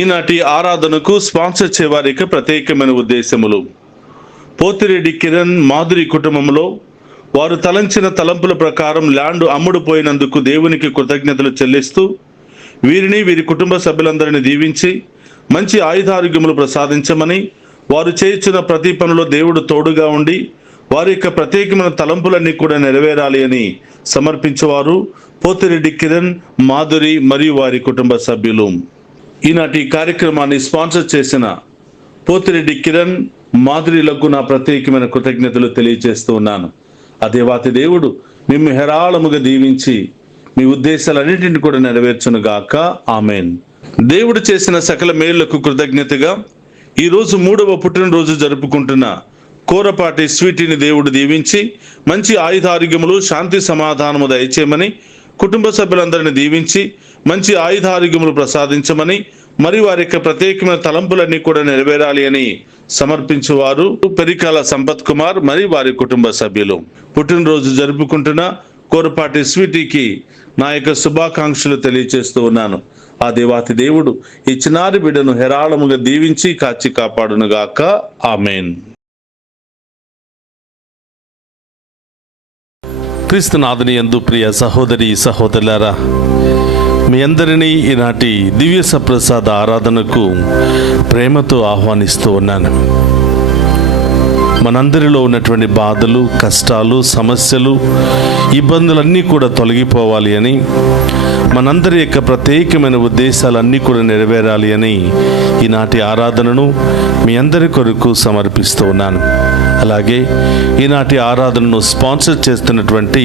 ఈనాటి ఆరాధనకు స్పాన్సర్ చేయవారికి ప్రత్యేకమైన ఉద్దేశములు. పోతిరెడ్డి కిరణ్ మాధురి కుటుంబంలో వారు తలంచిన తలంపుల ప్రకారం ల్యాండ్ అమ్ముడుపోయినందుకు దేవునికి కృతజ్ఞతలు చెల్లిస్తూ వీరిని వీరి కుటుంబ సభ్యులందరినీ దీవించి మంచి ఆయుధారోగ్యములు ప్రసాదించమని, వారు చేయుచున్న ప్రతి పనిలో దేవుడు తోడుగా ఉండి వారి యొక్క ప్రత్యేకమైన తలంపులన్నీ కూడా నెరవేరాలి అని సమర్పించేవారు పోతిరెడ్డి కిరణ్ మాధురి మరియు వారి కుటుంబ సభ్యులు. ఈనాటి కార్యక్రమాన్ని స్పాన్సర్ చేసిన పోతిరెడ్డి కిరణ్ మాధురిలకు నా ప్రత్యేకమైన కృతజ్ఞతలు తెలియజేస్తూ ఉన్నాను. ఆ దేవాతి దేవుడు మిమ్ము హేరాళముగా దీవించి మీ ఉద్దేశాలన్నింటినీ కూడా నెరవేర్చునుగాక. ఆమెన్. దేవుడు చేసిన సకల మేళ్లకు కృతజ్ఞతగా ఈరోజు 3వ పుట్టినరోజు జరుపుకుంటున్న కోరపాటి స్వీటీని దేవుడు దీవించి మంచి ఆయుధారోగ్యములు, శాంతి సమాధానము దయచేయమని, కుటుంబ సభ్యులందరినీ దీవించి మంచి ఆయుధారోగ్యములు ప్రసాదించమని, మరి వారి యొక్క ప్రత్యేకమైన తలంపులన్నీ కూడా నెరవేరాలి అని సమర్పించేవారు పెరికాల సంపత్ కుమార్ మరి వారి కుటుంబ సభ్యులు. పుట్టినరోజు జరుపుకుంటున్న కోరపాటి స్వీటీకి నా యొక్క శుభాకాంక్షలు తెలియజేస్తూ ఉన్నాను. ఆ దేవాతి దేవుడు ఈ చిన్నారి బిడ్డను హేరాళముగా దీవించి కాచి కాపాడునుగాక. ఆమెన్. క్రీస్తునాథుని యందు ప్రియ సహోదరి సహోదరులారా, మీ అందరినీ ఈనాటి దివ్య సప్రసాద ఆరాధనకు ప్రేమతో ఆహ్వానిస్తూ ఉన్నాను. మనందరిలో ఉన్నటువంటి బాధలు, కష్టాలు, సమస్యలు, ఇబ్బందులన్నీ కూడా తొలగిపోవాలి అని, మనందరి యొక్క ప్రత్యేకమైన ఉద్దేశాలన్నీ కూడా నెరవేరాలి అని ఈనాటి ఆరాధనను మీ అందరి కొరకు సమర్పిస్తూ ఉన్నాను. అలాగే ఈనాటి ఆరాధనను స్పాన్సర్ చేస్తున్నటువంటి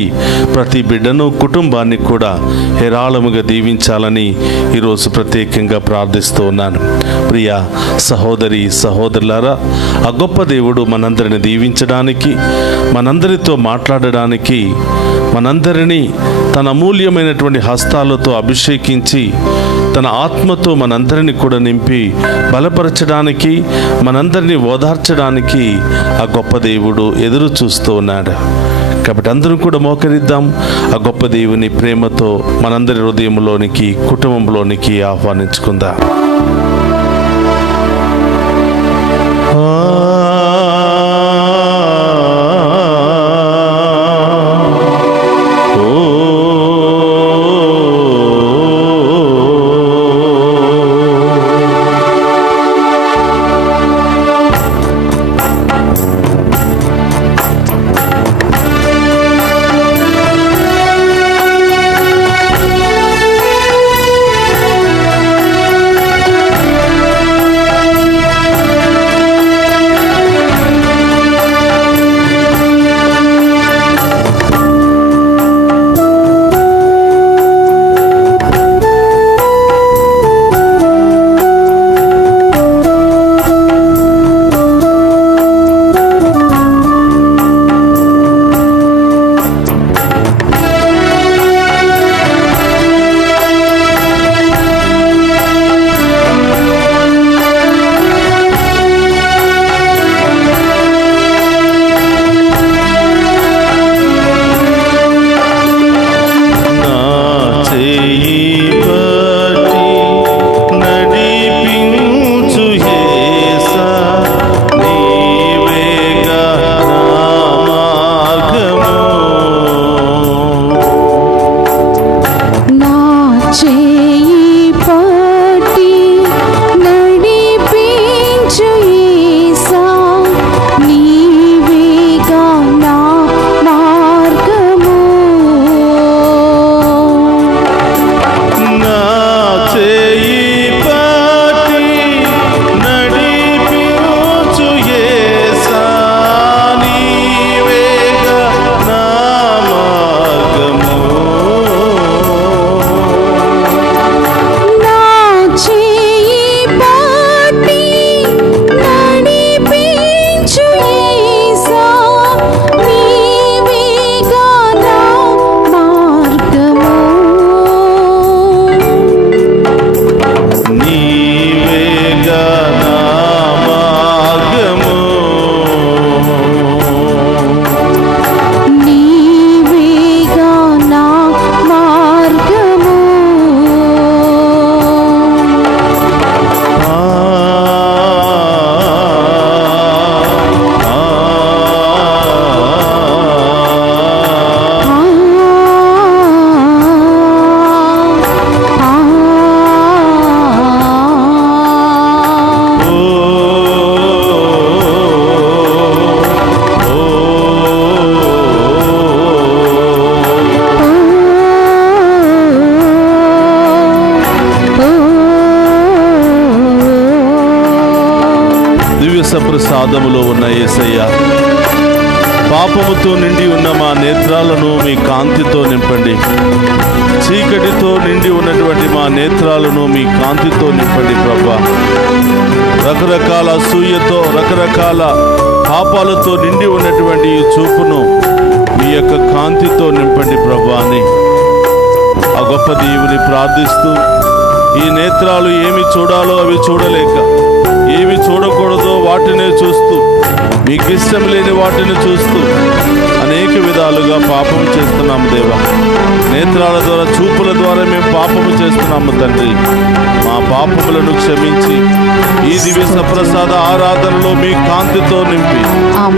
ప్రతి బిడ్డను, కుటుంబాన్ని కూడా హేరాళముగా దీవించాలని ఈరోజు ప్రత్యేకంగా ప్రార్థిస్తూ ఉన్నాను. ప్రియ సహోదరి సహోదరులారా, ఆ గొప్ప దేవుడు మనందరిని దీవించడానికి, మనందరితో మాట్లాడడానికి, మనందరినీ తన అమూల్యమైనటువంటి హస్తాలతో అభిషేకించి తన ఆత్మతో మనందరినీ కూడా నింపి బలపరచడానికి, మనందరినీ ఓదార్చడానికి ఆ గొప్ప దేవుడు ఎదురు చూస్తూ ఉన్నాడు. కాబట్టి అందరం కూడా మోకరిద్దాం. ఆ గొప్ప దేవుని ప్రేమతో మనందరి హృదయంలోనికి, కుటుంబంలోనికి ఆహ్వానించుకుందాం. దివ్య ప్రసాదములో ఉన్న యేసయ్య, పాపముతో నిండి ఉన్న మా నేత్రాలను మీ కాంతితో నింపండి. చీకటితో నిండి ఉన్నటువంటి మా నేత్రాలను మీ కాంతితో నింపండి ప్రభా. రకరకాల అసూయతో, రకరకాల పాపాలతో నిండి ఉన్నటువంటి ఈ చూపును మీ యొక్క కాంతితో నింపండి ప్రభా అని ఆ గొప్ప దేవుని ప్రార్థిస్తూ, ఈ నేత్రాలు ఏమి చూడాలో అవి చూడలేక, ఏమి చూడకూడదో వాటినే చూస్తూ, మీకు ఇష్టం లేని వాటిని చూస్తూ అనేక విధాలుగా పాపం చేస్తున్నాము దేవా. నేత్రాల ద్వారా, చూపుల ద్వారా మేము పాపము చేస్తున్నాము తండ్రి. మా పాపములను క్షమించి ఈ దివ్య సప్రసాద ఆరాధనలో మీ కాంతితో నింపి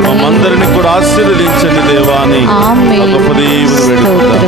మమ్మందరిని కూడా ఆశీర్వదించండి దేవా అని గొప్ప దేవుని వేడుకుంటాం.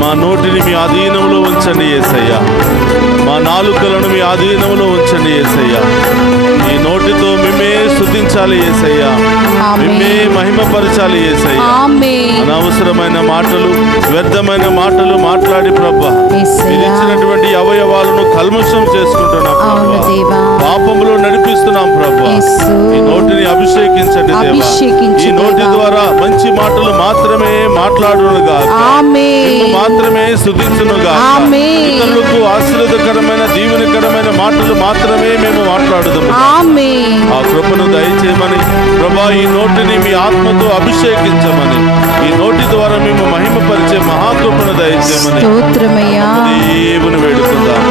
మా నోటిని మీ ఆధీనంలో ఉంచండి యేసయ్యా. మా నాలుకలను మీ ఆధీనంలో ఉంచండి యేసయ్యా. ఈ నోటితో మిమ్మే స్తుతించాలి యేసయ్యా, మిమ్మే మహిమపరచాలి యేసయ్యా. అనవసరమైన మాటలు, వ్యర్థమైన మాటలు మాట్లాడి ప్రభా ఇచ్చినటువంటి అవయవాలను కల్మషం చేసుకుంటున్నాం ప్రభా, పాపములో నడిపిస్తున్నాం ప్రభా. ఈ నోటిని అభిషేకించండి దేవా. ఈ నోటి ద్వారా మంచి మాటలు మాత్రమే మాట్లాడునుగా, మాత్రమే స్తుతించునుగా, ఇతరులకు ఆశీర్వాదకరమైన దీవెనకరమైన మాటలు మాత్రమే మేము మాట్లాడుదాము. ఆ కృపను దయచేయమని ప్రభా, ఈ నోటిని మీ ఆత్మతో అభిషేకించమని, ఈ నోటి ద్వారా మేము మహిమపరిచే మహాకృపను దయచేయమని దేవుని వేడుకుందాం.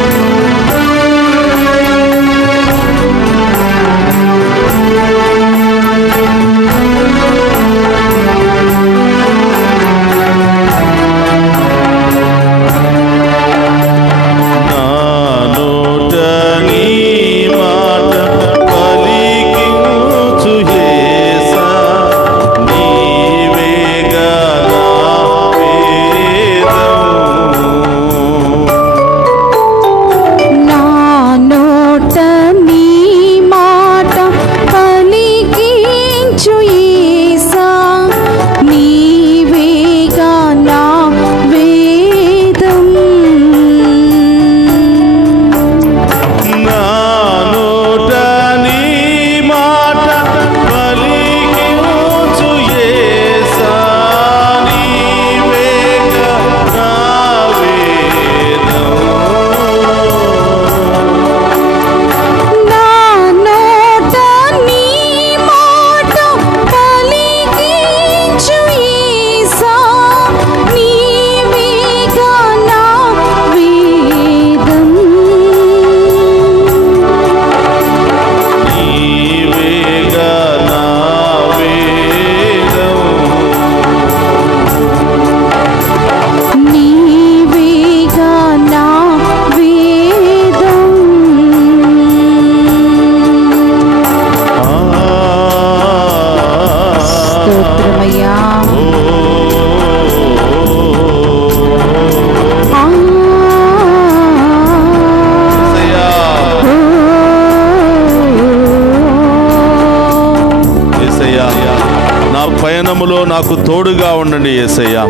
మార్గములో నాకు తోడుగా ఉండండి యేసయ్యా.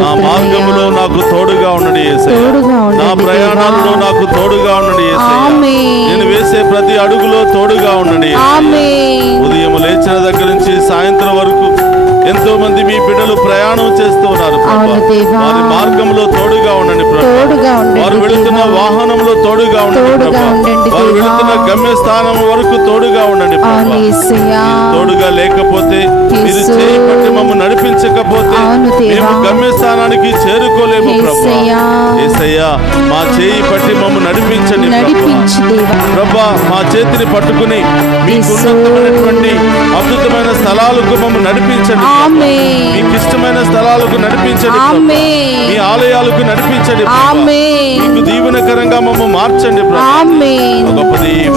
నా మార్గములో నాకు తోడుగా ఉండండి యేసయ్యా. నా ప్రయాణాల్లో నాకు తోడుగా ఉండండి యేసయ్యా. నేను వేసే ప్రతి అడుగులో తోడుగా ఉండండి. ఉదయం లేచిన దగ్గర నుంచి సాయంత్రం వరకు ఎంతో మంది మీ బిడ్డలు ప్రయాణం చేస్తూ ఉన్నారు. వారి మార్గంలో తోడుగా ఉండండి ప్రభు. వారు వెళుతున్న వాహనంలో తోడుగా ఉండండి ప్రభు. వారు వెళుతున్న గమ్య స్థానం వరకు తోడుగా ఉండండి ప్రభు. తోడుగా లేకపోతే, మీరు చేయి పట్టి మమ్మల్ని నడిపించకపోతే మేము గమ్య స్థానానికి చేరుకోలేము ప్రభు. యేసయ్యా, మా చేయి పట్టి మమ్మల్ని నడిపించండి ప్రభా. మా చేతిని పట్టుకుని మీకు ఉన్నతమైనటువంటి అద్భుతమైన స్థలాలకు మమ్మల్ని నడిపించండి. మీకు ఇష్టమైన స్థలాలకు నడిపించండి. మీ ఆలయాలకు నడిపించండి. మీకు దీవెనకరంగా మమ్మల్ని మార్చండి. గొప్ప దీవెన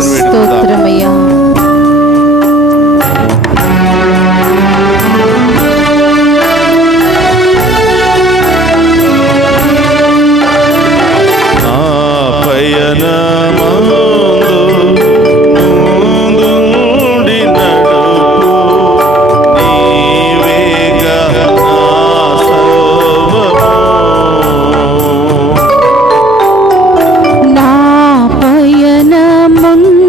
ముందు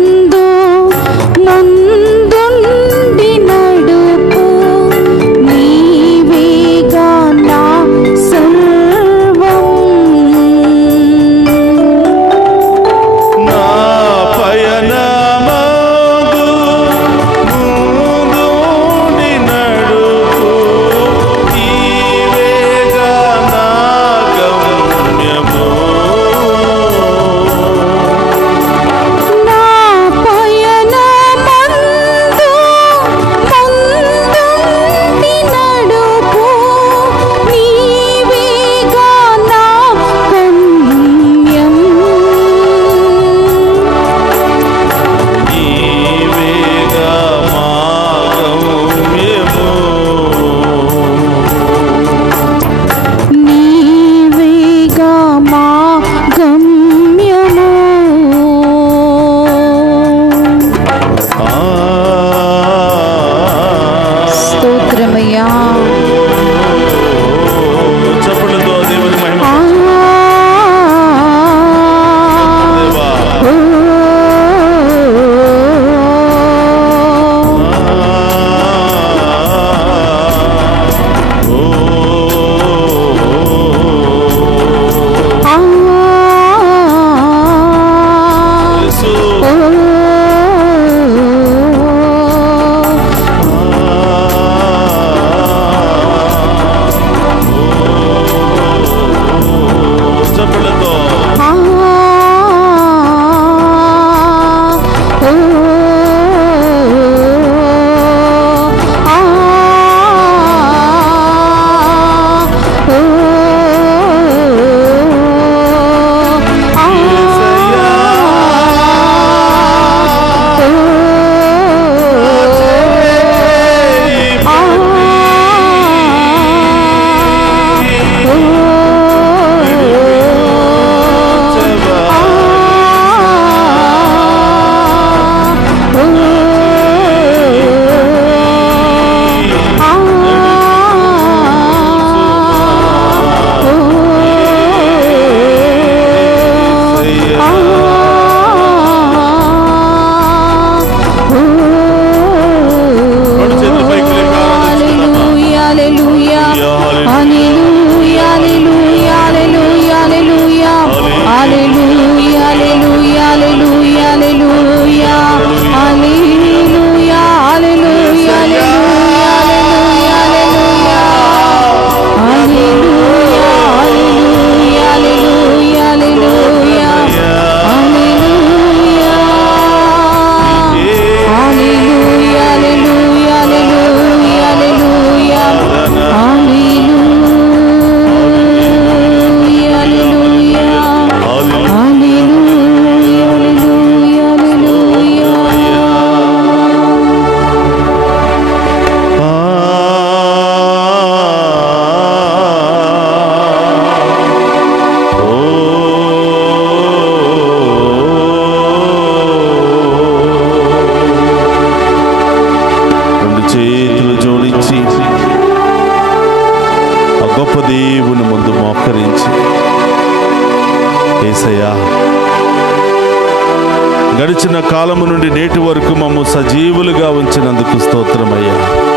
గడిచిన కాలము నుండి నేటి వరకు మమ్ము సజీవులుగా ఉంచినందుకు స్తోత్రమయ్యా.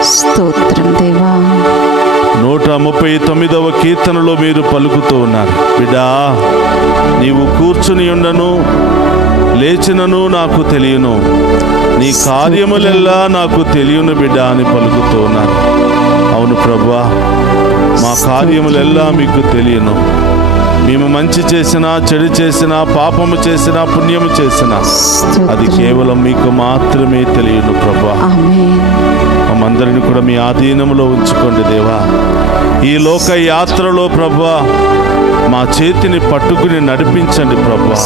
స్తోత్రం దేవా. 139వ కీర్తనలో మీరు పలుకుతూ ఉన్నారు, బిడ్డా నీవు కూర్చుని ఉండను లేచినను నాకు తెలియను, నీ కార్యములెల్లా నాకు తెలియను బిడ్డ అని పలుకుతూ ఉన్నారు. అవును ప్రభువా, మా కార్యములెల్లా మీకు తెలియను. మేము మంచి చేసినా, చెడు చేసినా, పాపము చేసినా, పుణ్యము చేసినా అది కేవలం మీకు మాత్రమే తెలియను ప్రభువా. మమ్మందరిని కూడా మీ ఆధీనంలో ఉంచుకోండి దేవా. ఈ లోక యాత్రలో ప్రభువా మా చేతిని పట్టుకుని నడిపించండి ప్రభువా.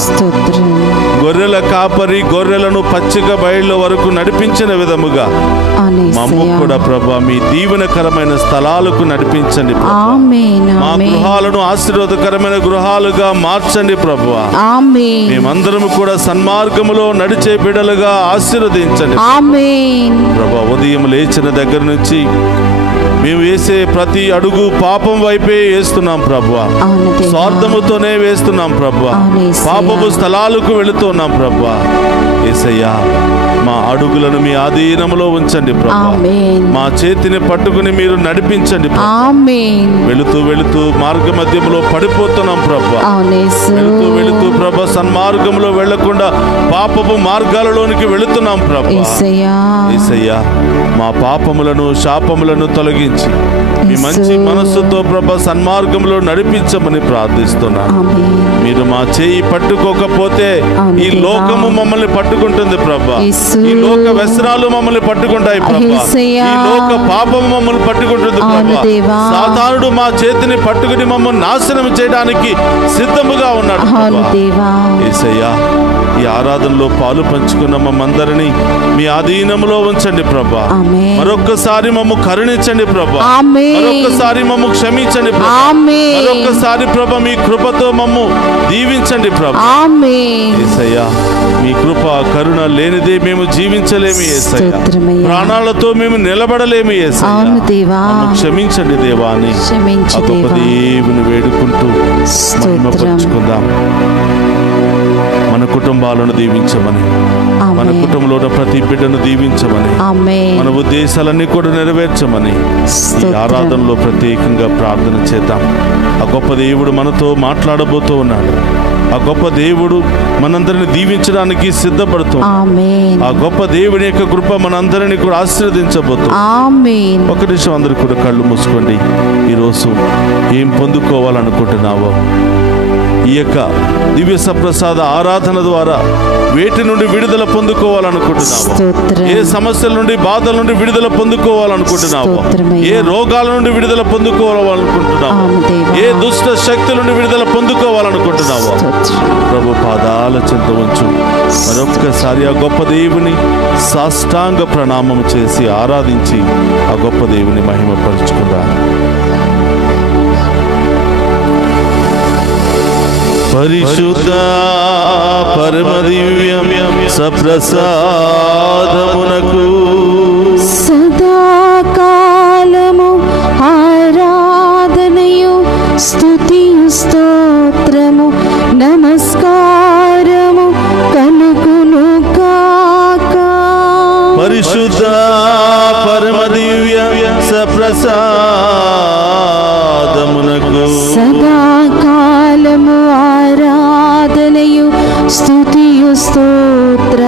గొర్రెల కాపరి గొర్రెలను పచ్చిక బయళ్ళ వరకు నడిపించిన విధముగా మమ్ము కూడా ప్రభువా మీ దీవెనకరమైన స్థలాలకు నడిపించండి ప్రభువా. మా గృహాలను ఆశీర్వాదకరమైన గృహాలుగా మార్చండి ప్రభువా. మేమందరం కూడా సన్మార్గములో నడిచే బిడ్డలుగా ఆశీర్వదించండి ప్రభువా. ఉదయం లేచిన దగ్గర నుంచి మేము వేసే ప్రతి అడుగు పాపం వైపే వేస్తున్నాం ప్రభువా. స్వార్థముతోనే వేస్తున్నాం ప్రభువా. పాపపు స్థలాలకు వెళుతున్నాం ప్రభువా. యేసయ్యా మా అడుగులను మీ ఆధీనంలో ఉంచండి ప్రభువా. మా చేతిని పట్టుకుని మీరు నడిపించండి ప్రభువా. వెళుతూ వెళుతూ మార్గ మధ్యంలో పడిపోతున్నాం ప్రభువా. వెళుతూ ప్రభువా సన్మార్గంలో వెళ్లకుండా పాపపు మార్గాలలోనికి వెళుతున్నాం ప్రభువా. యేసయ్యా మా పాపములను శాపములను తొలగించి మీ మంచి మనస్సుతో ప్రభా సన్మార్గంలో నడిపించమని ప్రార్థిస్తున్నాను. మీరు మా చేయి పట్టుకోకపోతే ఈ లోకము మమ్మల్ని పట్టుకుంటుంది ప్రభా. ఈ లోక వ్యసనాలు మమ్మల్ని పట్టుకుంటాయి ప్రభా. ఈ లోక పాపము మమ్మల్ని పట్టుకుంటుంది ప్రభా. సాతానుడు మా చేతిని పట్టుకుని మమ్మల్ని నాశనం చేయడానికి సిద్ధముగా ఉన్నాడు ప్రభా. యేసయ్యా ఈ ఆరాధనలో పాలు పంచుకున్న మమ్మందరినీ మీ ఆధీనంలో ఉంచండి ప్రభా. మరొక్కసారి మమ్ము కరుణించండి ప్రభా. మరొక్కసారి మమ్ము క్షమించండి ప్రభా. మరొక్కసారి ప్రభా మీ కృపతో మమ్ము దీవించండి ప్రభా. యేసయ్యా మీ కృప కరుణ లేనిదే మేము జీవించలేము యేసయ్యా. ప్రాణాలతో మేము నిలబడలేము యేసయ్యా. క్షమించండి దేవా అని ఆ గొప్ప దేవుని వేడుకుంటూ మహిమపరుచుకుందాం. మన కుటుంబాలను దీవించమని, మన కుటుంబంలో ఉన్న ప్రతి బిడ్డను దీవించమని, మన ఉద్దేశాలన్నీ కూడా నెరవేర్చమని ఈ ఆరాధనలో ప్రత్యేకంగా ప్రార్థన చేద్దాం. ఆ గొప్ప దేవుడు మనతో మాట్లాడబోతూ ఉన్నాడు. ఆ గొప్ప దేవుడు మనందరిని దీవించడానికి సిద్ధపడుతుంది. ఆ గొప్ప దేవుని యొక్క కృప మనందరినీ కూడా ఆశీర్వదించబోతుంది. ఒక నిమిషం అందరూ కూడా కళ్ళు మూసుకోండి. ఈరోజు ఏం పొందుకోవాలనుకుంటున్నావో, ఈ యొక్క దివ్య సప్రసాద ఆరాధన ద్వారా వేటి నుండి విడుదల పొందుకోవాలనుకుంటున్నావు, ఏ సమస్యల నుండి బాధల నుండి విడుదల పొందుకోవాలనుకుంటున్నావు, ఏ రోగాల నుండి విడుదల పొందుకోవాలనుకుంటున్నావు, ఏ దుష్ట శక్తుల నుండి విడుదల పొందుకోవాలనుకుంటున్నావు, ప్రభు పాదాల చెంత ఉంచు. మరొక్కసారి ఆ గొప్ప దేవుని సాష్టాంగ ప్రణామం చేసి ఆరాధించి ఆ గొప్ప దేవుని మహిమపరుచుకుందాం. పరిశుద్ధ పరమ దివ్యం సప్రసాదమునకు సదాకాలము ఆరాధనయు స్తుతియు స్తోత్రము నమస్కారము కలుగును కాక. పరిశుద్ధ పరమ దివ్య సప్రసాదమునకు సదాకాలము ఆరాధనయు స్తుతియు స్తోత్ర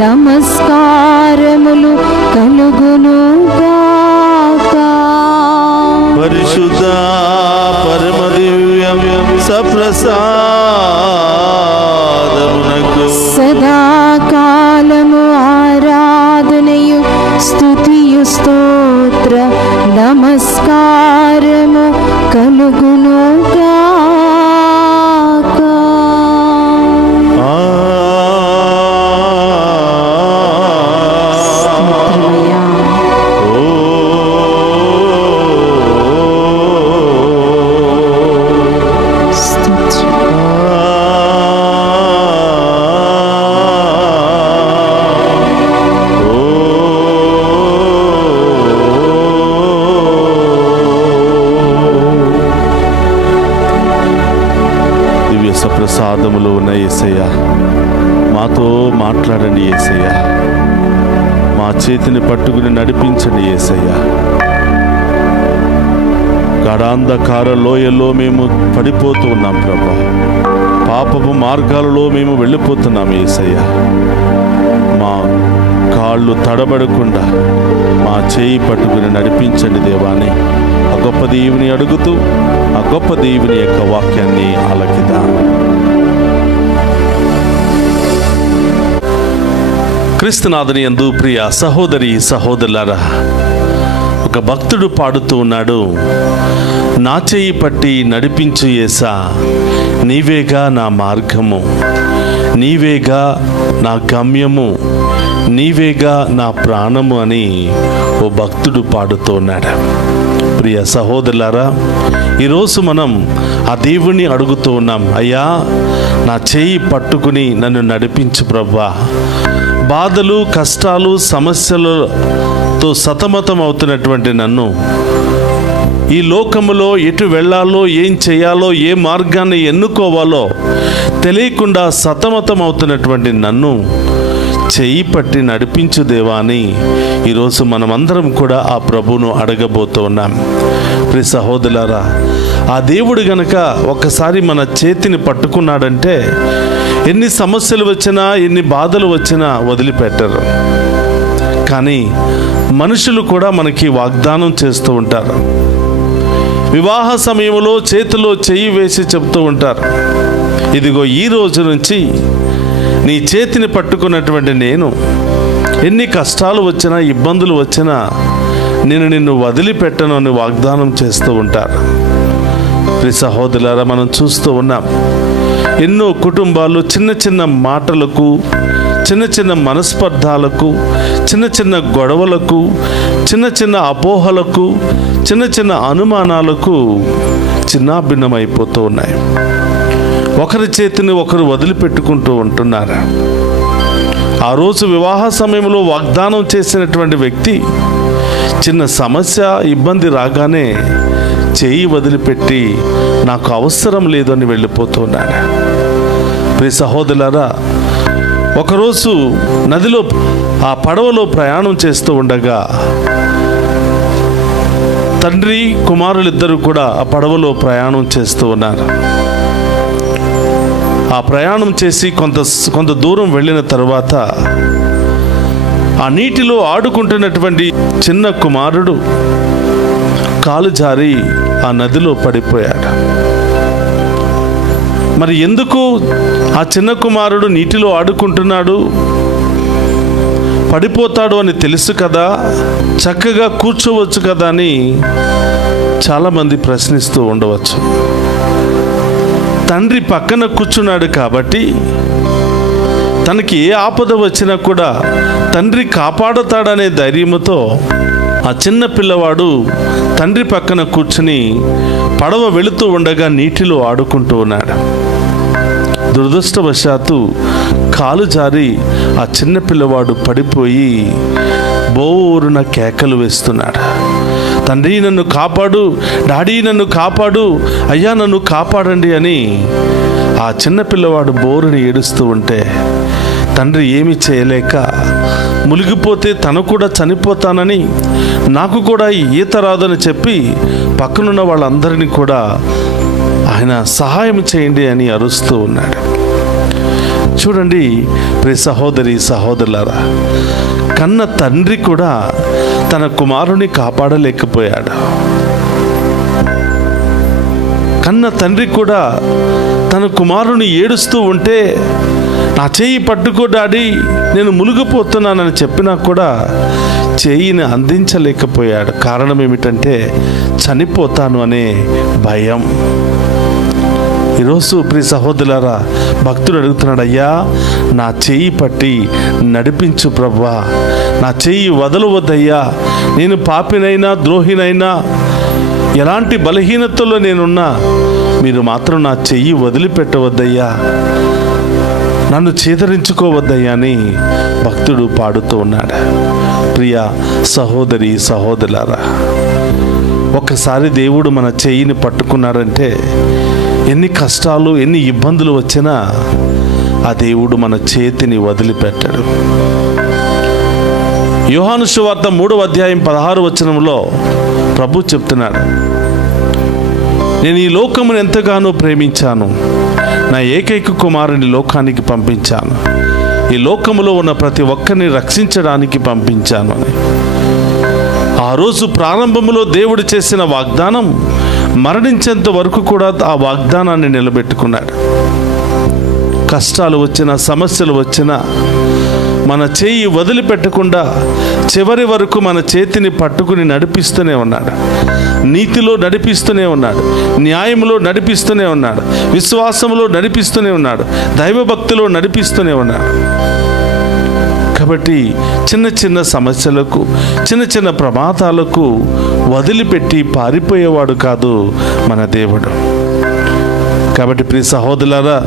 నమస్కారములు కలుగును గాక. పరిశుద్ధ పరమ దివ్య సప్రసాదమునకు సదాకాలము ఆరాధనయు స్తుతియు స్తోత్ర నమస్కారము కలుగును గాక. ప్రసాదములో ఉన్న యేసయ్య మాతో మాట్లాడండి యేసయ్యా. మా చేతిని పట్టుకుని నడిపించండి యేసయ్యా. గాఢాంధకార లోయలో మేము పడిపోతూ ఉన్నాం ప్రభా. పాపపు మార్గాలలో మేము వెళ్ళిపోతున్నాం యేసయ్యా. మా కాళ్ళు తడబడకుండా మా చేయి పట్టుకుని నడిపించండి దేవాని. ఆ గొప్ప దేవుని అడుగుతూ ఆ గొప్ప దేవుని యొక్క వాక్యాన్ని ఆలకిద్దాం. క్రీస్తునాథుని యందు ప్రియ సహోదరి సహోదరులారా, ఒక భక్తుడు పాడుతూ ఉన్నాడు, నా చేయి పట్టి నడిపించు యేసా, నీవేగా నా మార్గము, నీవేగా నా గమ్యము, నీవేగా నా ప్రాణము అని ఓ భక్తుడు పాడుతూ ఉన్నాడు. ప్రియ సహోదరులారా, ఈరోజు మనం ఆ దేవుణ్ణి అడుగుతూ ఉన్నాం, అయ్యా నా చేయి పట్టుకుని నన్ను నడిపించు ప్రభువా. బాధలు, కష్టాలు, సమస్యలతో సతమతం అవుతున్నటువంటి నన్ను, ఈ లోకములో ఎటు వెళ్ళాలో, ఏం చేయాలో, ఏ మార్గాన్ని ఎన్నుకోవాలో తెలియకుండా సతమతం అవుతున్నటువంటి నన్ను చేయి పట్టి నడిపించు దేవా అని ఈరోజు మనమందరం కూడా ఆ ప్రభువును అడగబోతూ ఉన్నాం. ప్రియ సహోదరులారా, ఆ దేవుడు గనక ఒక్కసారి మన చేతిని పట్టుకున్నాడంటే ఎన్ని సమస్యలు వచ్చినా, ఎన్ని బాధలు వచ్చినా వదిలిపెట్టరు. కానీ మనుషులు కూడా మనకి వాగ్దానం చేస్తూ ఉంటారు. వివాహ సమయంలో చేతిలో చెయ్యి వేసి చెప్తూ ఉంటారు, ఇదిగో ఈ రోజు నుంచి నీ చేతిని పట్టుకున్నటువంటి నేను ఎన్ని కష్టాలు వచ్చినా, ఇబ్బందులు వచ్చినా నేను నిన్ను వదిలిపెట్టను అని వాగ్దానం చేస్తూ ఉంటారు. ప్రియ సహోదరులారా, మనం చూస్తూ ఉన్నాం, ఎన్నో కుటుంబాలు చిన్న చిన్న మాటలకు, చిన్న చిన్న మనస్పర్ధాలకు, చిన్న చిన్న గొడవలకు, చిన్న చిన్న అపోహలకు, చిన్న చిన్న అనుమానాలకు చిన్నాభిన్నమైపోతూ ఉన్నాయి. ఒకరి చేతిని ఒకరు వదిలిపెట్టుకుంటూ ఉంటున్నారు. ఆ రోజు వివాహ సమయంలో వాగ్దానం చేసినటువంటి వ్యక్తి చిన్న సమస్య, ఇబ్బంది రాగానే చేయి వదిలిపెట్టి నాకు అవసరం లేదని వెళ్ళిపోతున్నాడు. ప్రియ సహోదరులారా, ఒకరోజు నదిలో ఆ పడవలో ప్రయాణం చేస్తూ ఉండగా తండ్రి కుమారులిద్దరూ కూడా ఆ పడవలో ప్రయాణం చేస్తూ ఉన్నారు. ఆ ప్రయాణం చేసి కొంత దూరం వెళ్ళిన తర్వాత ఆ నీటిలో ఆడుకుంటున్నటువంటి చిన్న కుమారుడు కాలు జారి ఆ నదిలో పడిపోయాడు. మరి ఎందుకు ఆ చిన్న కుమారుడు నీటిలో ఆడుకుంటున్నాడు, పడిపోతాడు అని తెలుసు కదా, చక్కగా కూర్చోవచ్చు కదా అని చాలామంది ప్రశ్నిస్తూ ఉండవచ్చు. తండ్రి పక్కన కూర్చున్నాడు కాబట్టి తనకి ఏ ఆపద వచ్చినా కూడా తండ్రి కాపాడుతాడనే ధైర్యంతో ఆ చిన్న పిల్లవాడు తండ్రి పక్కన కూర్చుని పడవ వెళుతూ ఉండగా నీటిలో ఆడుకుంటూ ఉన్నాడు. దురదృష్టవశాత్తు కాలు జారి ఆ చిన్న పిల్లవాడు పడిపోయి బోరున కేకలు వేస్తున్నాడు. తండ్రి నన్ను కాపాడు, డాడీ నన్ను కాపాడు, అయ్యా నన్ను కాపాడండి అని ఆ చిన్న పిల్లవాడు బోరుని ఏడుస్తూ ఉంటే తండ్రి ఏమీ చేయలేక, మునిగిపోతే తను కూడా చనిపోతానని, నాకు కూడా ఈత రాదని చెప్పి పక్కనున్న వాళ్ళందరినీ కూడా ఆయన సహాయం చేయండి అని అరుస్తూ ఉన్నాడు. చూడండి ప్రియ సహోదరి సహోదరులారా, కన్న తండ్రి కూడా తన కుమారుని కాపాడలేకపోయాడు. కన్న తండ్రి కూడా తన కుమారుని ఏడుస్తూ ఉంటే నా చేయి పట్టుకో డాడీ, నేను మునిగిపోతున్నానని చెప్పినా కూడా చేయిని అందించలేకపోయాడు. కారణం ఏమిటంటే చనిపోతాను అనే భయం. ఈరోజు ప్రియ సహోదరులారా, భక్తుడు అడుగుతున్నాడు, అయ్యా నా చేయి పట్టి నడిపించు ప్రభువా, నా చేయి వదలవద్దయ్యా, నేను పాపినైనా ద్రోహినైనా ఎలాంటి బలహీనతలో నేనున్నా మీరు మాత్రం నా చెయ్యి వదిలిపెట్టవద్దయ్యా, నన్ను చేదరించుకోవద్దయ్యా అని భక్తుడు పాడుతూ ఉన్నాడు. ప్రియ సహోదరి సహోదరులారా, ఒక్కసారి దేవుడు మన చెయ్యిని పట్టుకున్నాడంటే ఎన్ని కష్టాలు, ఎన్ని ఇబ్బందులు వచ్చినా ఆ దేవుడు మన చేతిని వదిలిపెట్టడు. యోహాను సువార్త 3వ అధ్యాయం 16వ వచనంలో ప్రభు చెప్తున్నాడు, నేను ఈ లోకమును ఎంతగానో ప్రేమించాను, నా ఏకైక కుమారుని లోకానికి పంపించాను, ఈ లోకములో ఉన్న ప్రతి ఒక్కరిని రక్షించడానికి పంపించాను అని. ఆ రోజు ప్రారంభంలో దేవుడు చేసిన వాగ్దానం మరణించేంత వరకు కూడా ఆ వాగ్దానాన్ని నిలబెట్టుకున్నాడు. కష్టాలు వచ్చినా, సమస్యలు వచ్చినా మన చేయి వదిలిపెట్టకుండా చివరి వరకు మన చేతిని పట్టుకుని నడిపిస్తూనే ఉన్నాడు. నీతిలో నడిపిస్తూనే ఉన్నాడు, న్యాయంలో నడిపిస్తూనే ఉన్నాడు, విశ్వాసంలో నడిపిస్తూనే ఉన్నాడు, దైవభక్తిలో నడిపిస్తూనే ఉన్నాడు. కాబట్టి చిన్న చిన్న సమస్యలకు, చిన్న చిన్న ప్రమాదాలకు వదిలిపెట్టి పారిపోయేవాడు కాదు మన దేవుడు. కాబట్టి ప్రియ సహోదరులారా,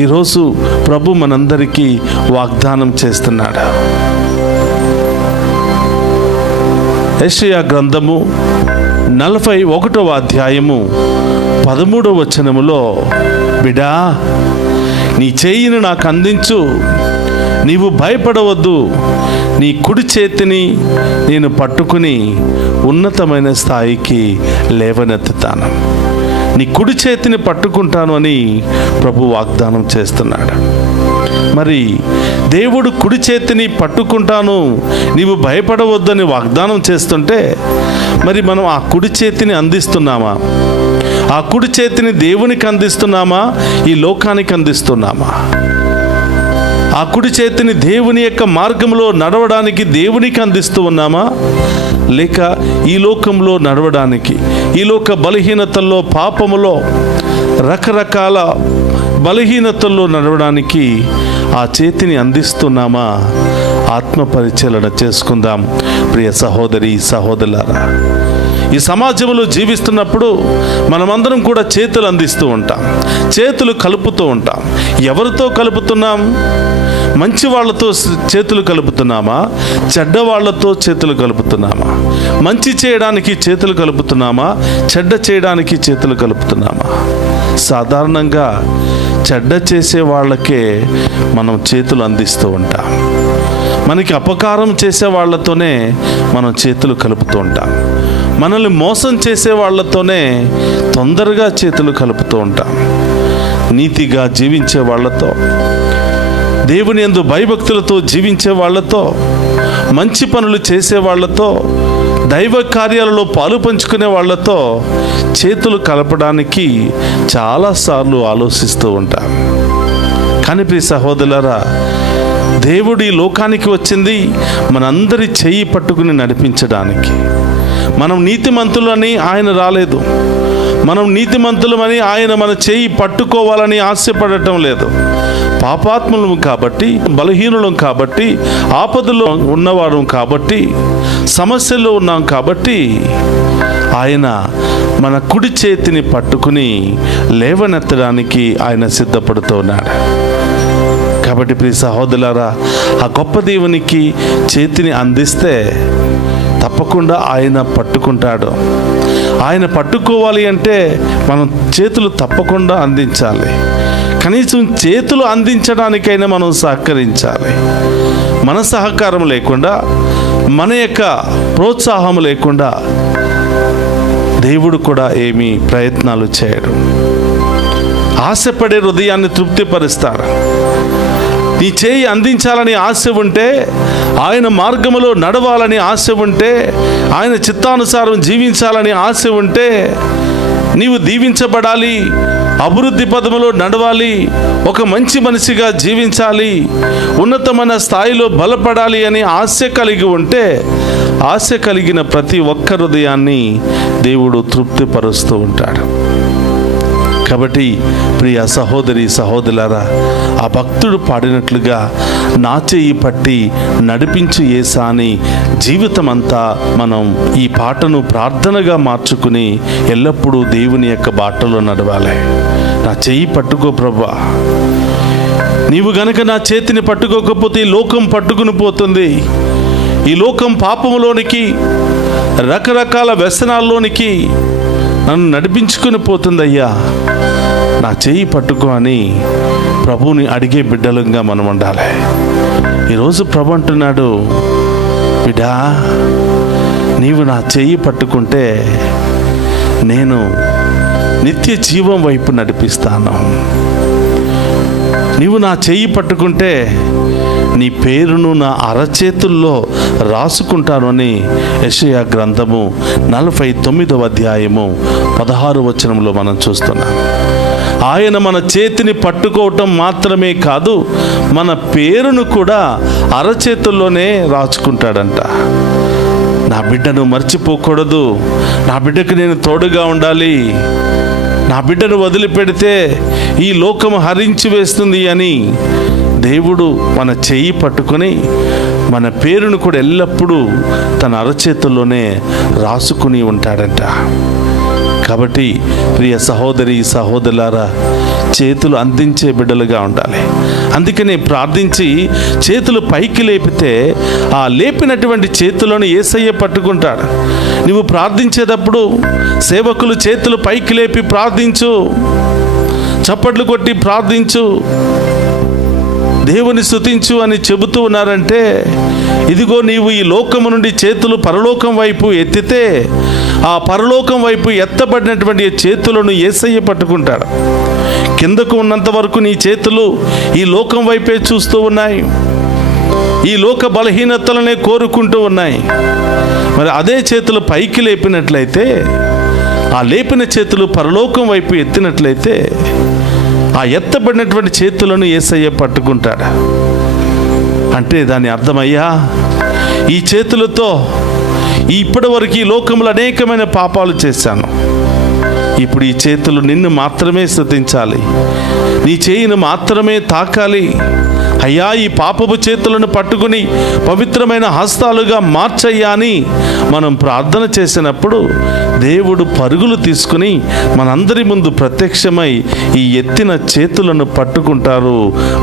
ఈరోజు ప్రభు మనందరికీ వాగ్దానం చేస్తున్నాడు. యెషయా గ్రంథము 41వ అధ్యాయము 13వ వచనములో, బిడా నీ చేయిని నాకు అందించు, నీవు భయపడవద్దు, నీ కుడి చేతిని నేను పట్టుకుని ఉన్నతమైన స్థాయికి లేవనెత్తుతాను. నీ కుడి చేతిని పట్టుకుంటాను అని ప్రభు వాగ్దానం చేస్తున్నాడు. మరి దేవుడు కుడి చేతిని పట్టుకుంటాను, నీవు భయపడవద్దని వాగ్దానం చేస్తుంటే, మరి మనం ఆ కుడి చేతిని అందిస్తున్నామా? ఆ కుడి చేతిని దేవునికి అందిస్తున్నామా? ఈ లోకానికి అందిస్తున్నామా? ఆ కుడి చేతిని దేవుని యొక్క మార్గంలో నడవడానికి దేవునికి అందిస్తూ ఉన్నామా? లేక ఈ లోకంలో నడవడానికి, ఈ లోక బలహీనతల్లో, పాపములో, రకరకాల బలహీనతల్లో నడవడానికి ఆ చేతిని అందిస్తున్నామా? ఆత్మ పరిశీలన చేసుకుందాం ప్రియ సహోదరి సహోదరులారా. ఈ సమాజంలో జీవిస్తున్నప్పుడు మనమందరం కూడా చేతులు అందిస్తూ ఉంటాం, చేతులు కలుపుతూ ఉంటాం. ఎవరితో కలుపుతున్నాం? మంచి వాళ్ళతో చేతులు కలుపుతున్నామా? చెడ్డ వాళ్ళతో చేతులు కలుపుతున్నామా? మంచి చేయడానికి చేతులు కలుపుతున్నామా? చెడ్డ చేయడానికి చేతులు కలుపుతున్నామా? సాధారణంగా చెడ్డ చేసే వాళ్ళకే మనం చేతులు అందిస్తూ ఉంటాం. మనకి అపకారం చేసే వాళ్ళతోనే మనం చేతులు కలుపుతూ ఉంటాం. మనల్ని మోసం చేసే వాళ్ళతోనే తొందరగా చేతులు కలుపుతూ ఉంటాం. నీతిగా జీవించే వాళ్ళతో, దేవుని యందు భయభక్తులతో జీవించే వాళ్ళతో, మంచి పనులు చేసే వాళ్ళతో, దైవ కార్యాలలో పాలు పంచుకునే వాళ్ళతో చేతులు కలపడానికి చాలాసార్లు ఆలోచిస్తూ ఉంటాం. కానీ ప్రియ సహోదరులారా, దేవుడు ఈ లోకానికి వచ్చింది మనందరి చెయ్యి పట్టుకుని నడిపించడానికి. మనం నీతిమంతులని ఆయన రాలేదు, మనం నీతిమంతులమని ఆయన మన చెయ్యి పట్టుకోవాలని ఆశపడటం లేదు. పాపాత్ములం కాబట్టి, బలహీనులం కాబట్టి, ఆపదలో ఉన్నవారం కాబట్టి, సమస్యల్లో ఉన్నాం కాబట్టి ఆయన మన కుడి చేతిని పట్టుకుని లేవనెత్తడానికి ఆయన సిద్ధపడుతూ ఉన్నాడు. కాబట్టి ప్రియ సహోదరులారా, ఆ గొప్ప దేవునికి చేతిని అందిస్తే తప్పకుండా ఆయన పట్టుకుంటాడు. ఆయన పట్టుకోవాలి అంటే మనం చేతులు తప్పకుండా అందించాలి. కనీసం చేతులు అందించడానికైనా మనం సహకరించాలి. మన సహకారం లేకుండా, మన యొక్క ప్రోత్సాహం లేకుండా దేవుడు కూడా ఏమీ ప్రయత్నాలు చేయడు. ఆశపడే హృదయాన్ని తృప్తిపరుస్తాడు. నీ చేయి అందించాలని ఆశ ఉంటే, ఆయన మార్గములో నడవాలని ఆశ ఉంటే, ఆయన చిత్తానుసారం జీవించాలని ఆశ ఉంటే, నీవు దీవించబడాలి, అభివృద్ధి పదములో నడవాలి, ఒక మంచి మనిషిగా జీవించాలి, ఉన్నతమైన స్థాయిలో బలపడాలి అని ఆశ కలిగి ఉంటే, ఆశ కలిగిన ప్రతి ఒక్క హృదయాన్ని దేవుడు తృప్తిపరుస్తూ ఉంటాడు. కాబట్టి ప్రియ సహోదరి సహోదరులారా, ఆ భక్తుడు పాడినట్లుగా నా చెయ్యి పట్టి నడిపించు యేసా అని జీవితమంతా మనం ఈ పాటను ప్రార్థనగా మార్చుకుని ఎల్లప్పుడూ దేవుని యొక్క బాటలో నడవాలి. నా చెయ్యి పట్టుకో ప్రభువా, నీవు గనక నా చేతిని పట్టుకోకపోతే ఈ లోకం పట్టుకుని పోతుంది. ఈ లోకం పాపములోనికి, రకరకాల వ్యసనాల్లోనికి నన్ను నడిపించుకుని పోతుందయ్యా, నా చెయ్యి పట్టుకో అని ప్రభువుని అడిగే బిడ్డలుగా మనం ఉండాలి. ఈరోజు ప్రభు అంటున్నాడు, బిడ్డా, నీవు నా చెయ్యి పట్టుకుంటే నేను నిత్య జీవం వైపు నడిపిస్తాను. నీవు నా చెయ్యి పట్టుకుంటే నీ పేరును నా అరచేతుల్లో రాసుకుంటాను అని యెషయా గ్రంథము 49వ అధ్యాయము 16వ వచనంలో మనం చూస్తున్నాం. ఆయన మన చేతిని పట్టుకోవటం మాత్రమే కాదు, మన పేరును కూడా అరచేతుల్లోనే రాసుకుంటాడంట. నా బిడ్డను మర్చిపోకూడదు, నా బిడ్డకు నేను తోడుగా ఉండాలి, నా బిడ్డను వదిలిపెడితే ఈ లోకము హరించి వేస్తుంది అని దేవుడు మన చెయ్యి పట్టుకొని మన పేరును కూడా ఎల్లప్పుడూ తన అరచేతుల్లోనే రాసుకుని ఉంటాడంట. కాబట్టి ప్రియ సహోదరి సహోదరులారా, చేతులు అందించే బిడ్డలుగా ఉండాలి. అందుకని ప్రార్థించి చేతులు పైకి లేపితే ఆ లేపినటువంటి చేతులను యేసయ్య పట్టుకుంటాడు. నువ్వు ప్రార్థించేటప్పుడు సేవకులు చేతులు పైకి లేపి ప్రార్థించు, చప్పట్లు కొట్టి ప్రార్థించు, దేవుని స్తుతించు అని చెబుతూ ఉన్నారంటే, ఇదిగో నీవు ఈ లోకము నుండి చేతులు పరలోకం వైపు ఎత్తితే ఆ పరలోకం వైపు ఎత్తబడినటువంటి చేతులను యేసయ్య పట్టుకుంటాడు. కిందకు ఉన్నంత వరకు నీ చేతులు ఈ లోకం వైపే చూస్తూ ఉన్నాయి, ఈ లోక బలహీనతలనే కోరుకుంటూ ఉన్నాయి. మరి అదే చేతులు పైకి లేపినట్లయితే, ఆ లేపిన చేతులు పరలోకం వైపు ఎత్తినట్లయితే ఆ ఎత్తబడినటువంటి చేతులను యేసయ్య పట్టుకుంటాడు. అంటే దాని అర్థమయ్యా, ఈ చేతులతో ఇప్పటి వరకు ఈ లోకంలో అనేకమైన పాపాలు చేశాను, ఇప్పుడు ఈ చేతులు నిన్ను మాత్రమే స్తుతించాలి, నీ చేయిని మాత్రమే తాకాలి. అయ్యా, ఈ పాపపు చేతులను పట్టుకుని పవిత్రమైన హస్తాలుగా మార్చయ్యా అని మనం ప్రార్థన చేసినప్పుడు దేవుడు పరుగులు తీసుకుని మనందరి ముందు ప్రత్యక్షమై ఈ ఎత్తిన చేతులను పట్టుకుంటారు,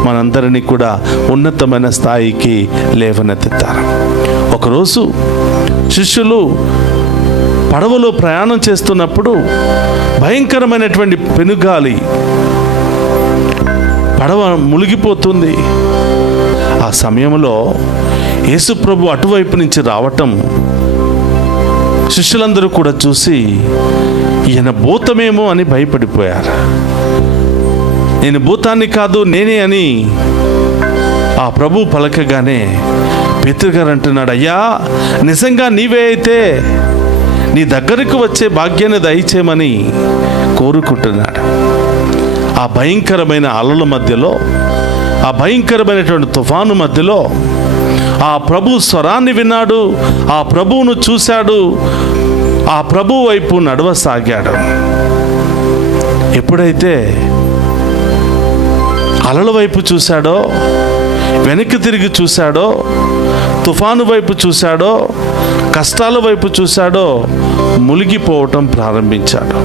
మనందరినీ కూడా ఉన్నతమైన స్థాయికి లేవనెత్తుతారు. ఒకరోజు శిష్యులు పడవలో ప్రయాణం చేస్తున్నప్పుడు భయంకరమైనటువంటి పెనుగాలి, పడవ మునిగిపోతుంది. ఆ సమయంలో యేసు ప్రభు అటువైపు నుంచి రావటం శిష్యులందరూ కూడా చూసి ఈయన భూతమేమో అని భయపడిపోయారు. నేను భూతాన్ని కాదు, నేనే అని ఆ ప్రభు పలకగానే పేతురు గారు అంటున్నాడు, అయ్యా, నిజంగా నీవే అయితే నీ దగ్గరకు వచ్చే భాగ్యాన్ని దయచేయమని కోరుకుంటున్నాడు. ఆ భయంకరమైన అలల మధ్యలో, ఆ భయంకరమైనటువంటి తుఫాను మధ్యలో ఆ ప్రభు స్వరాన్ని విన్నాడు, ఆ ప్రభువును చూశాడు, ఆ ప్రభు వైపు నడవసాగాడు. ఎప్పుడైతే అలల వైపు చూశాడో, వెనక్కి తిరిగి చూశాడో, తుఫాను వైపు చూశాడో, కష్టాల వైపు చూశాడో, మునిగిపోవటం ప్రారంభించాడు.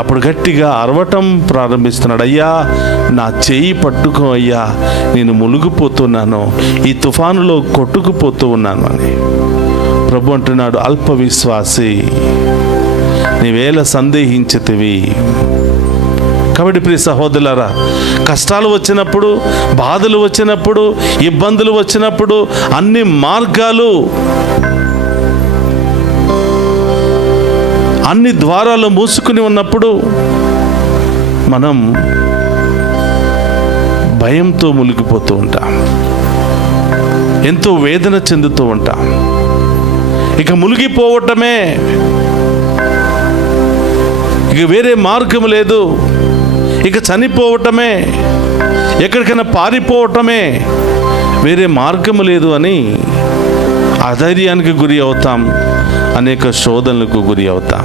అప్పుడు గట్టిగా అరవటం ప్రారంభిస్తున్నాడు, అయ్యా, నా చెయ్యి పట్టుకో అయ్యా, నేను మునిగిపోతున్నాను, ఈ తుఫానులో కొట్టుకుపోతూ ఉన్నాను అని. ప్రభు అంటున్నాడు, అల్ప విశ్వాసి, నీవేళ సందేహించితివి. కాబట్టి ప్రియ సహోదరులారా, కష్టాలు వచ్చినప్పుడు, బాధలు వచ్చినప్పుడు, ఇబ్బందులు వచ్చినప్పుడు, అన్ని మార్గాలు, అన్ని ద్వారాలు మూసుకుని ఉన్నప్పుడు మనం భయంతో మునిగిపోతూ ఉంటాం, ఎంతో వేదన చెందుతూ ఉంటాం. ఇక మునిగిపోవటమే, ఇక వేరే మార్గం లేదు, ఇక చనిపోవటమే, ఎక్కడికైనా పారిపోవటమే, వేరే మార్గము లేదు అని అధైర్యానికి గురి అవుతాం, అనేక శోధనలకు గురి అవుతాం.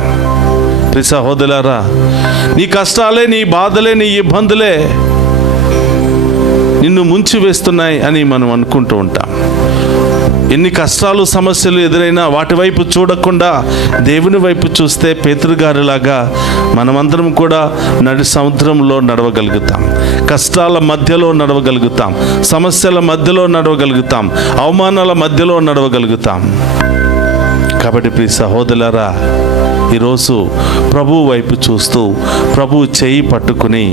ప్రియ సహోదరులారా, నీ కష్టాలే, నీ బాధలే, నీ ఇబ్బందులే నిన్ను ముంచి వేస్తున్నాయి అని మనం అనుకుంటూ ఉంటాం. ఎన్ని కష్టాలు సమస్యలు ఎదురైనా వాటి వైపు చూడకుండా దేవుని వైపు చూస్తే పేతురు గారిలాగా మనమందరం కూడా నడి సముద్రంలో నడవగలుగుతాం, కష్టాల మధ్యలో నడవగలుగుతాం, సమస్యల మధ్యలో నడవగలుగుతాం, అవమానాల మధ్యలో నడవగలుగుతాం. కాబట్టి ప్రియ సహోదరులారా, ఈరోజు ప్రభువు వైపు చూస్తూ ప్రభువు చేయి పట్టుకుని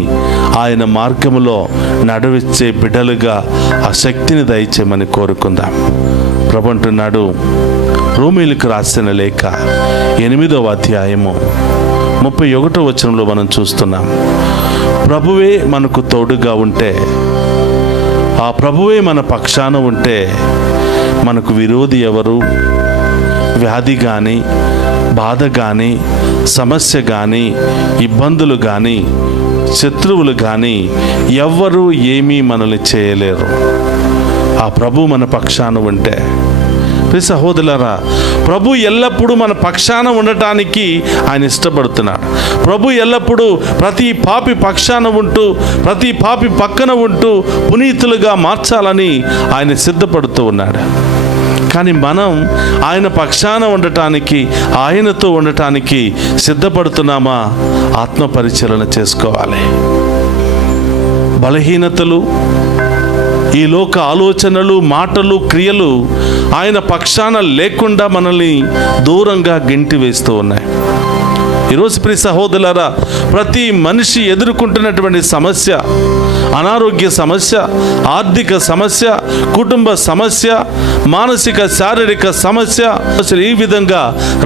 ఆయన మార్గములో నడిపించే బిడ్డలుగా ఆ శక్తిని దయచేయమని కోరుకుందాం. ప్రభు అంటున్నాడు, రోమీయులకు రాసిన లేఖ 8వ అధ్యాయము 31వ వచనంలో మనం చూస్తున్నాం. ప్రభువే మనకు తోడుగా ఉంటే, ఆ ప్రభువే మన పక్షాన ఉంటే మనకు విరోధి ఎవరు? వ్యాధి కానీ, బాధ కానీ, సమస్య కానీ, ఇబ్బందులు కానీ, శత్రువులు కానీ ఎవ్వరూ ఏమీ మనల్ని చేయలేరు. ఆ ప్రభు మన పక్షాన ఉంటే. ప్రియ సహోదరులారా, ప్రభు ఎల్లప్పుడూ మన పక్షాన ఉండటానికి ఆయన ఇష్టపడుతున్నాడు. ప్రభు ఎల్లప్పుడూ ప్రతి పాపి పక్షాన ఉంటూ, ప్రతి పాపి పక్కన ఉంటూ పునీతులుగా మార్చాలని ఆయన సిద్ధపడుతూ ఉన్నాడు. కానీ మనం ఆయన పక్షాన ఉండటానికి, ఆయనతో ఉండటానికి సిద్ధపడుతున్నామా? ఆత్మ పరిశీలన చేసుకోవాలి. బలహీనతలు, ఈ లోక ఆలోచనలు, మాటలు, క్రియలు ఆయన పక్షాన లేకుండా మనల్ని దూరంగా గెంటి వేస్తూ ఉన్నాయి. ఈరోజు ప్రియ సహోదరులారా, ప్రతి మనిషి ఎదుర్కొంటున్నటువంటి సమస్య, అనారోగ్య సమస్య, ఆర్థిక సమస్య, కుటుంబ సమస్య, మానసిక శారీరక సమస్య, ఈ విధంగా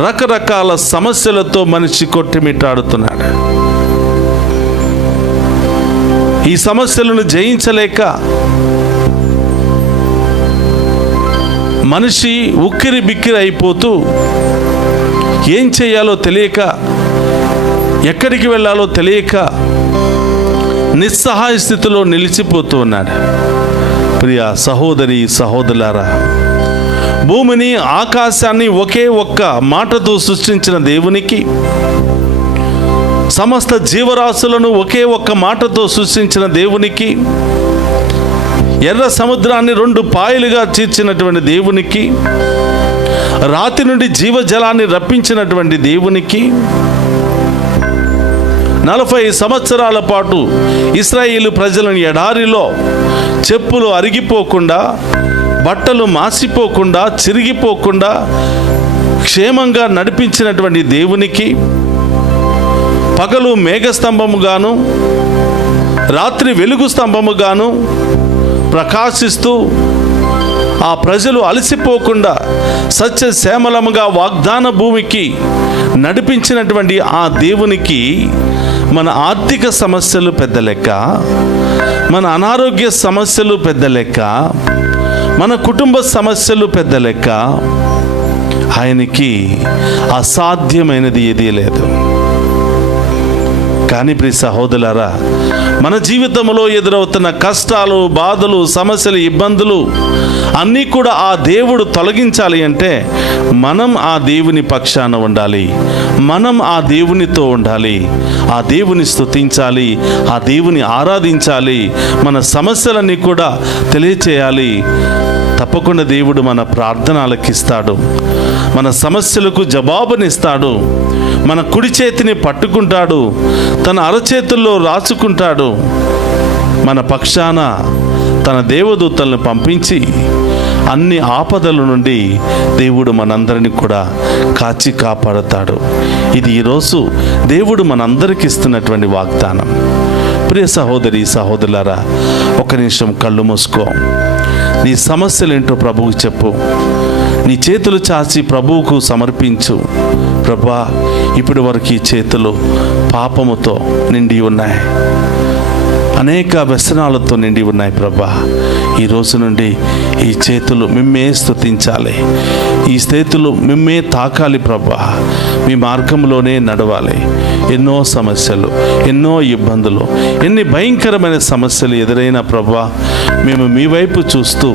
రకరకాల సమస్యలతో మనిషి కొట్టిమిట్టాడుతున్నాడు. ఈ సమస్యలను జయించలేక మనిషి ఉక్కిరి బిక్కిరి అయిపోతూ ఏం చేయాలో తెలియక, ఎక్కడికి వెళ్ళాలో తెలియక నిస్సహాయ స్థితిలో నిలిచిపోతూ ఉన్నాడు. ప్రియ సహోదరి సహోదరులారా, భూమిని ఆకాశాన్ని ఒకే ఒక్క మాటతో సృష్టించిన దేవునికి, సమస్త జీవరాశులను ఒకే ఒక్క మాటతో సృష్టించిన దేవునికి, ఎర్ర సముద్రాన్ని 2 పాయలుగా చీల్చినటువంటి దేవునికి, రాతి నుండి జీవజలాన్ని రప్పించినటువంటి దేవునికి, 40 సంవత్సరాల పాటు ఇశ్రాయేలు ప్రజలను ఎడారిలో చెప్పులు అరిగిపోకుండా, బట్టలు మాసిపోకుండా, చిరిగిపోకుండా క్షేమంగా నడిపించినటువంటి దేవునికి, పగలు మేఘస్తంభముగాను, రాత్రి వెలుగు స్తంభముగాను ప్రకాశిస్తూ ఆ ప్రజలు అలసిపోకుండా సత్యశ్యామలముగా వాగ్దాన భూమికి నడిపించినటువంటి ఆ దేవునికి మన ఆర్థిక సమస్యలు పెద్ద లెక్క, మన అనారోగ్య సమస్యలు పెద్ద లెక్క, మన కుటుంబ సమస్యలు పెద్ద లెక్క. ఆయనకి అసాధ్యమైనది ఏదీ లేదు. కానీ ప్రియ సహోదరులారా, మన జీవితంలో ఎదురవుతున్న కష్టాలు, బాధలు, సమస్యలు, ఇబ్బందులు అన్నీ కూడా ఆ దేవుడు తొలగించాలి అంటే మనం ఆ దేవుని పక్షాన ఉండాలి. మనం ఆ దేవునితో ఉండాలి. ఆ దేవుని స్తుతించాలి, ఆ దేవుని ఆరాధించాలి, మన సమస్యలన్నీ కూడా తెలియచేయాలి. తప్పకుండా దేవుడు మన ప్రార్థన ఆలకిస్తాడు, మన సమస్యలకు జవాబునిస్తాడు, మన కుడి చేతిని పట్టుకుంటాడు, తన అరచేతుల్లో రాసుకుంటాడు. మన పక్షాన తన దేవదూతలను పంపించి అన్ని ఆపదల నుండి దేవుడు మనందరినీ కూడా కాచి కాపాడుతాడు. ఇది ఈరోజు దేవుడు మనందరికి ఇస్తున్నటువంటి వాగ్దానం. ప్రియ సహోదరి సహోదరులారా, ఒక నిమిషం కళ్ళు మూసుకో. నీ సమస్యలేంటో ప్రభువుకు చెప్పు. నీ చేతులు చాచి ప్రభువుకు సమర్పించు. ప్రభా, ఇప్పటి వరకు ఈ చేతులు పాపముతో నిండి ఉన్నాయి, అనేక వ్యసనాలతో నిండి ఉన్నాయి. ప్రభా, ఈ రోజు నుండి ఈ చేతులు మిమ్మే స్తుతించాలి, ఈ చేతులు మిమ్మే తాకాలి. ప్రభా, మీ మార్గంలోనే నడవాలి. ఎన్నో సమస్యలు, ఎన్నో ఇబ్బందులు, ఎన్ని భయంకరమైన సమస్యలు ఎదురైనా ప్రభా, మేము మీ వైపు చూస్తూ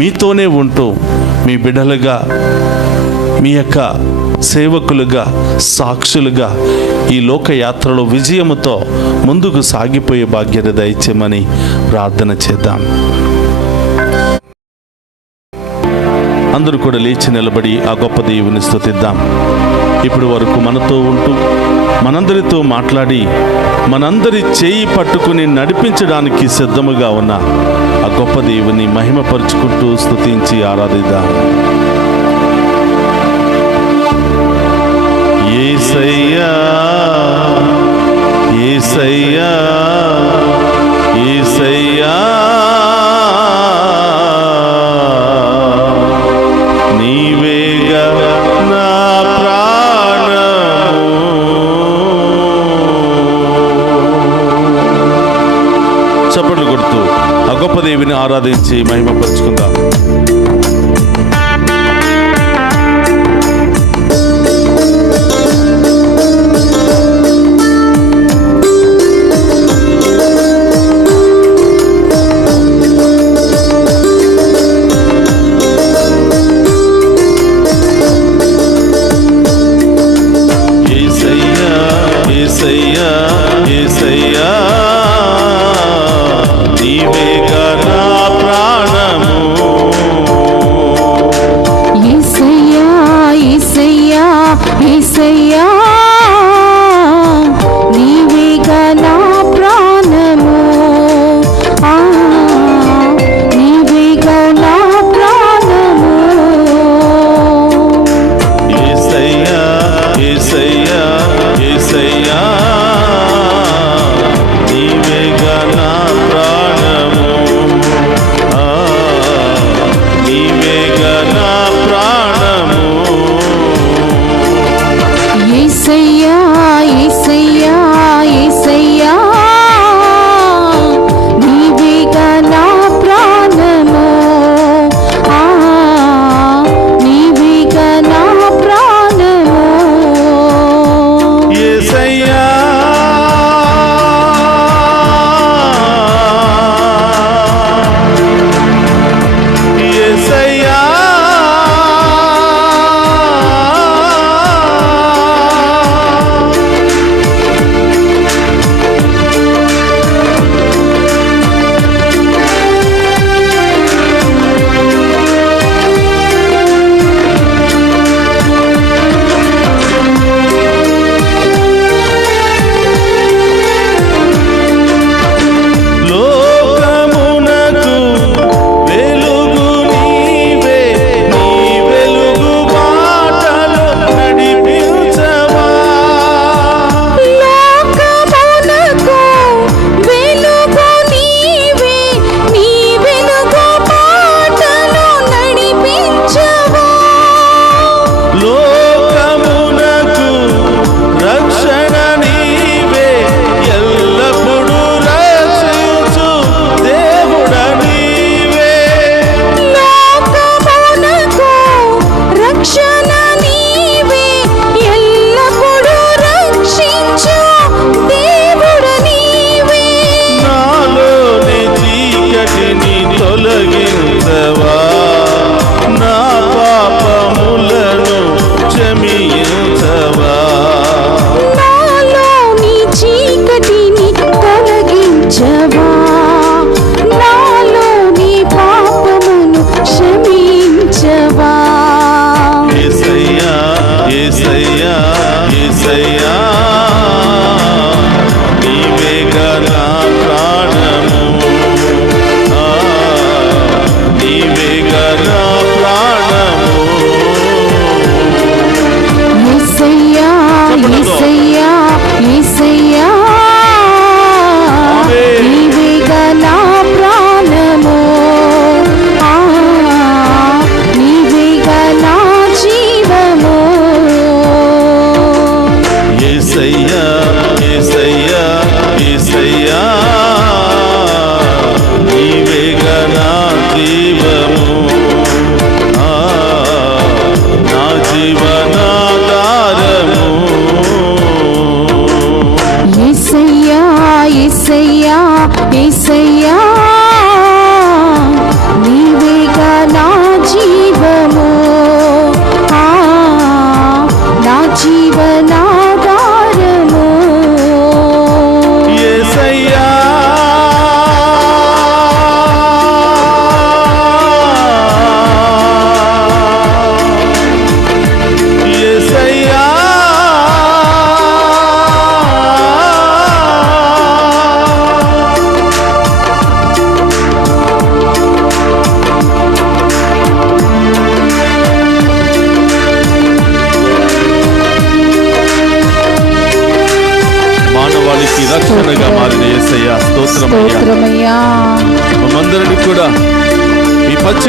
మీతోనే ఉంటూ మీ బిడ్డలుగా, మీ యొక్క సేవకులుగా, సాక్షులుగా ఈ లోకయాత్రలో విజయముతో ముందుకు సాగిపోయే భాగ్యత దయచేయమని ప్రార్థన చేద్దాం. అందరూ కూడా లేచి నిలబడి ఆ గొప్ప దేవుని స్తుతిద్దాం. ఇప్పటి వరకు మనతో ఉంటూ, మనందరితో మాట్లాడి, మనందరి చేయి పట్టుకుని నడిపించడానికి సిద్ధముగా ఉన్న ఆ గొప్ప దేవుని మహిమపరుచుకుంటూ స్తుతించి ఆరాధిద్దాం. యేసయ్యా యేసయ్యా యేసయ్యా నీవేగా నా ప్రాణము. చప్పట్లు కొడుతూ ఆ గొప్ప దేవిని ఆరాధించి మహిమపరుచుకుందాం. యేసయ్యా యేసయ్యా నీవేగా నా ప్రాణము.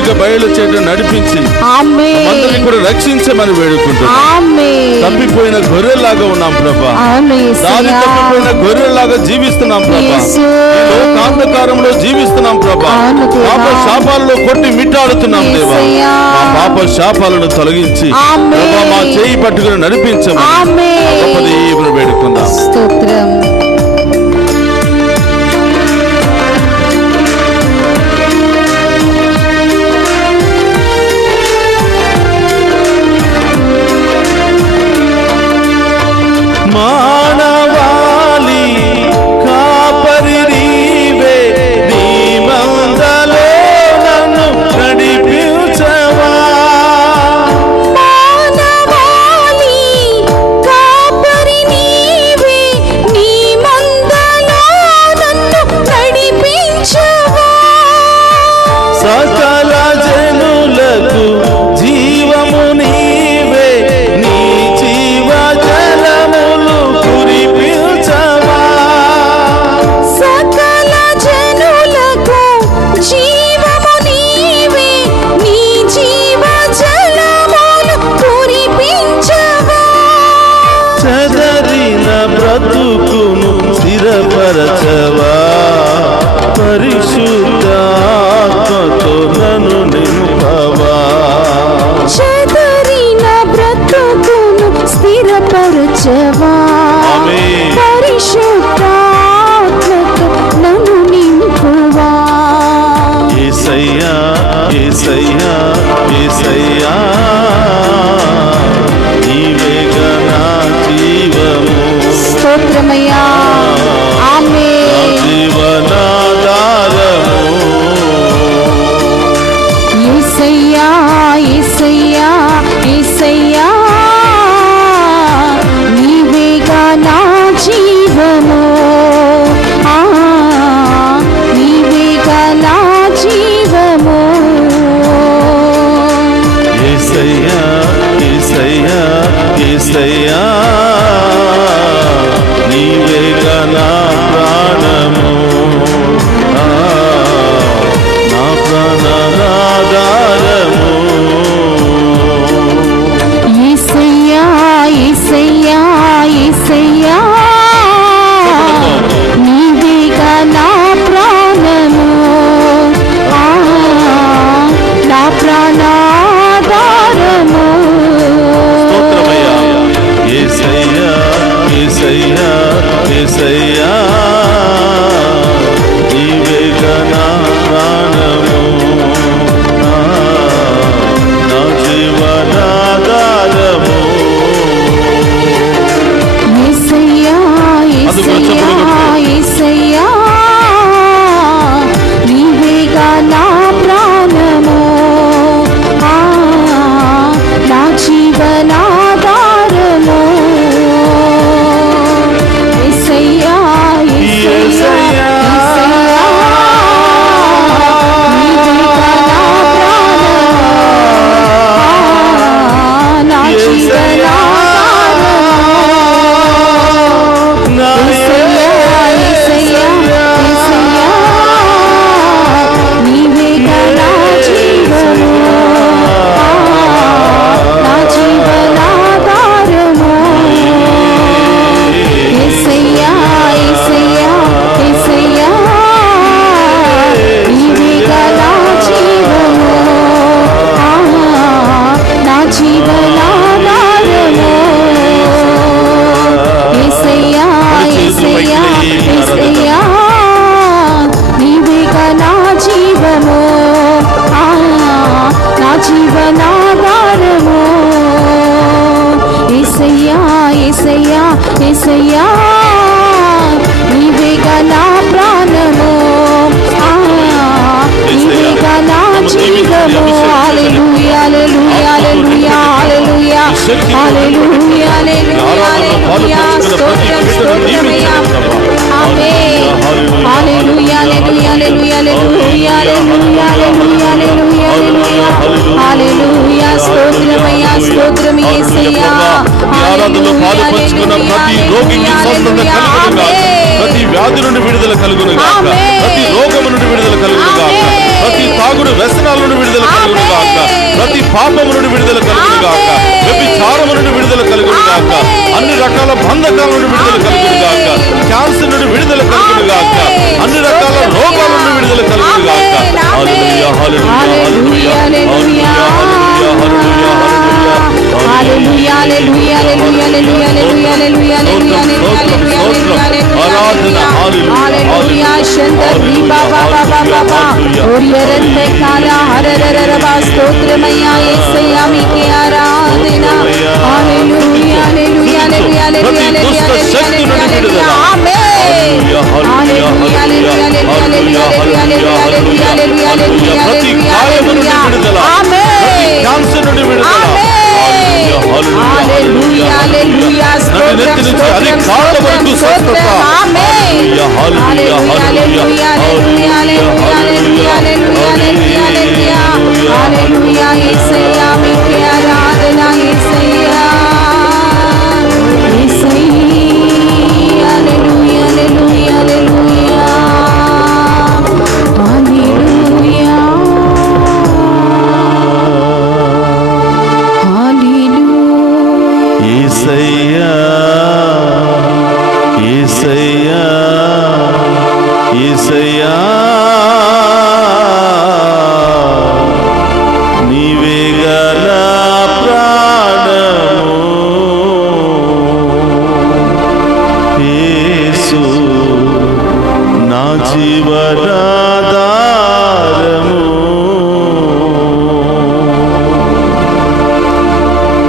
మార్గ బయలు చేయడం నడిపించి ఆమేన్ అందరిని కూడా రక్షించమని వేడుకుంటున్నాం. ఆమేన్ తప్పిపోయిన గొర్రెలాగా ఉన్నాం ప్రభా, అవును దారి యేసయ్యా తప్పిపోయిన గొర్రెలాగా జీవిస్తున్నాం ప్రభా, యేసు లోకాంధకారంలో జీవిస్తున్నాం ప్రభా, అవును దేవా. పాప శాపాలలో కొట్టి మిట్టాడుతున్నాం దేవా. యేసయ్యా. మా పాప శాపాలను తొలగించి ఆమేన్. ప్రభా మా చేయి పట్టుకుని నడిపించమని ఆమేన్ గొప్ప దేవుని వేడుకుందాం. స్తోత్రం. మానవాళి కాపరి నీవే, నీ మందలో నన్ను నడిపించవా. మానవాళి కాపరి నీవే, నీ మందలో నన్ను నడిపించవా. సకల జనులకు జీవము నీవే, నీ జీవ జలములు కురిపించవా. సకల జనులకు జీవము నీవే, నీ జీవ జలములు కురిపించవా. చెదరిన బ్రతుకును స్థిరపరచవా, పరిశుద్ధాత్మతో నన్ను నింపవా. చెదరిన బ్రతుకును స్థిరపరచవా, ఆమేన్. పరిశుద్ధాత్మతో నన్ను నింపువా. యేసయ్యా యేసయ్యా యేసయ్యా, నీవేగా నా జీవము, స్తోత్రమయ్యా. నా ఆమేన్ జీవనాధారము. యేసయ్యా యేసయ్యా యేసయ్యా, నీవేగా నా జీవము, ఆ నీవేగా నా జీవము. యేసయ్యా యేసయ్యా యేసయ్యా, నీవేగా నా ప్రాణము, నా ప్రాణాధారము. యేసయ్యా యేసయ్యా యేసయ్యా, నీవేగా నా ప్రాణము, ఆ నా ప్రాణాధారము. స్తోత్రమయ్యా. యేసయ్యా యేసయ్యా యేసయ్యా, నీవేగా నా ప్రాణము, నా జీవనాధారము. యేసయ్యా యేసయ్యా యేసయ్యా, నీవేగా నా ప్రాణము, ఆ నా జీవనాధారము. యేసయ్యా యేసయ్యా యేసయ్యా, నీవేగా నా ప్రాణము, నా జీవనాధారము. నా యేసయ్యా యేసయ్యా యేసయ్యా, నీవేగా నా జీవము, ఆ నా జీవనాధారము. యేసయ్యా యేసయ్యా యేసయ్యా, నీవేగా నా జీవము, ఆ నా జీవనాధారము. యేసయ్యా యేసయ్యా యేసయ్యా, నీవేగా నా జీవము, ఆ నా జీవనాధారము. యేసయ్యా యేసయ్యా యేసయ్యా, నీవేగా నా ప్రాణము, ఆ నీవేగా నా జీవము. హల్లెలూయా హల్లెలూయా హల్లెలూయా హల్లెలూయా హల్లెలూయా హల్లెలూయా. స్తోత్రం స్తోత్రమయ్యా. ఆమేన్ హల్లెలూయా హల్లెలూయా హల్లెలూయా హల్లెలూయా హల్లెలూయా హల్లెలూయా హల్లెలూయా. స్తోత్రమయ్యా స్తోత్రం యేసయ్యా. ఆరాధనలో పాలు పంచుకున్న ప్రతి రోగికి స్వస్థత కలుగునుగాక, ప్రతి వ్యాధి నుండి విడుదల కలుగునుగాక, ప్రతి రోగము నుండి విడుదల కలుగునుగాక, ప్రతి తాగుడు వ్యసనాల నుండి విడుదల కలుగును గాక, ప్రతి పాపము నుండి విడుదల కలుగును గాక, వ్యభిచారము నుండి విడుదల కలుగును గాక, అన్ని రకాల బంధకాల నుండి విడుదల కలుగును గాక, క్యాన్సర్ నుండి విడుదల కలుగును గాక, అన్ని రకాల రోగాల నుండి విడుదల కలుగును గాక. హల్లెలూయా హల్లెలూయా హల్లెలూయా హల్లెలూయా హల్లెలూయా హల్లెలూయా ఆరాధన హల్లెలూయా శంకరి బాబా బాబా బాబా ఓరియరంతే కాల హరరరరబా స్తోత్రమయ్యా యేసయ్యా మీకే ఆరాధన హల్లెలూయా హల్లెలూయా హల్లెలూయా హల్లెలూయా ఆమేన్ హల్లెలూయా హల్లెలూయా హల్లెలూయా హల్లెలూయా హల్లెలూయా ప్రతి గాయము నుండి విడుదల, ప్రతి క్యాన్సర్ నుండి విడుదల. హల్లెలూయా హల్లెలూయా నెత్తి నుంచి అధికాల వరకు స్వస్థత. హల్లెలూయా హల్లెలూయా హల్లెలూయా హల్లెలూయా హల్లెలూయా హల్లెలూయా యేసయ్యా మీకే ఆరాధన యేసయ్యా యేసయ్యా హల్లెలూయా హల్లెలూయా హల్లెలూయా హల్లెలూయా హల్లెలూయా యేసయ్యా యేసయ్యా యేసయ్యా నీవే గల ప్రాణము యేసు నా జీవనాధారము.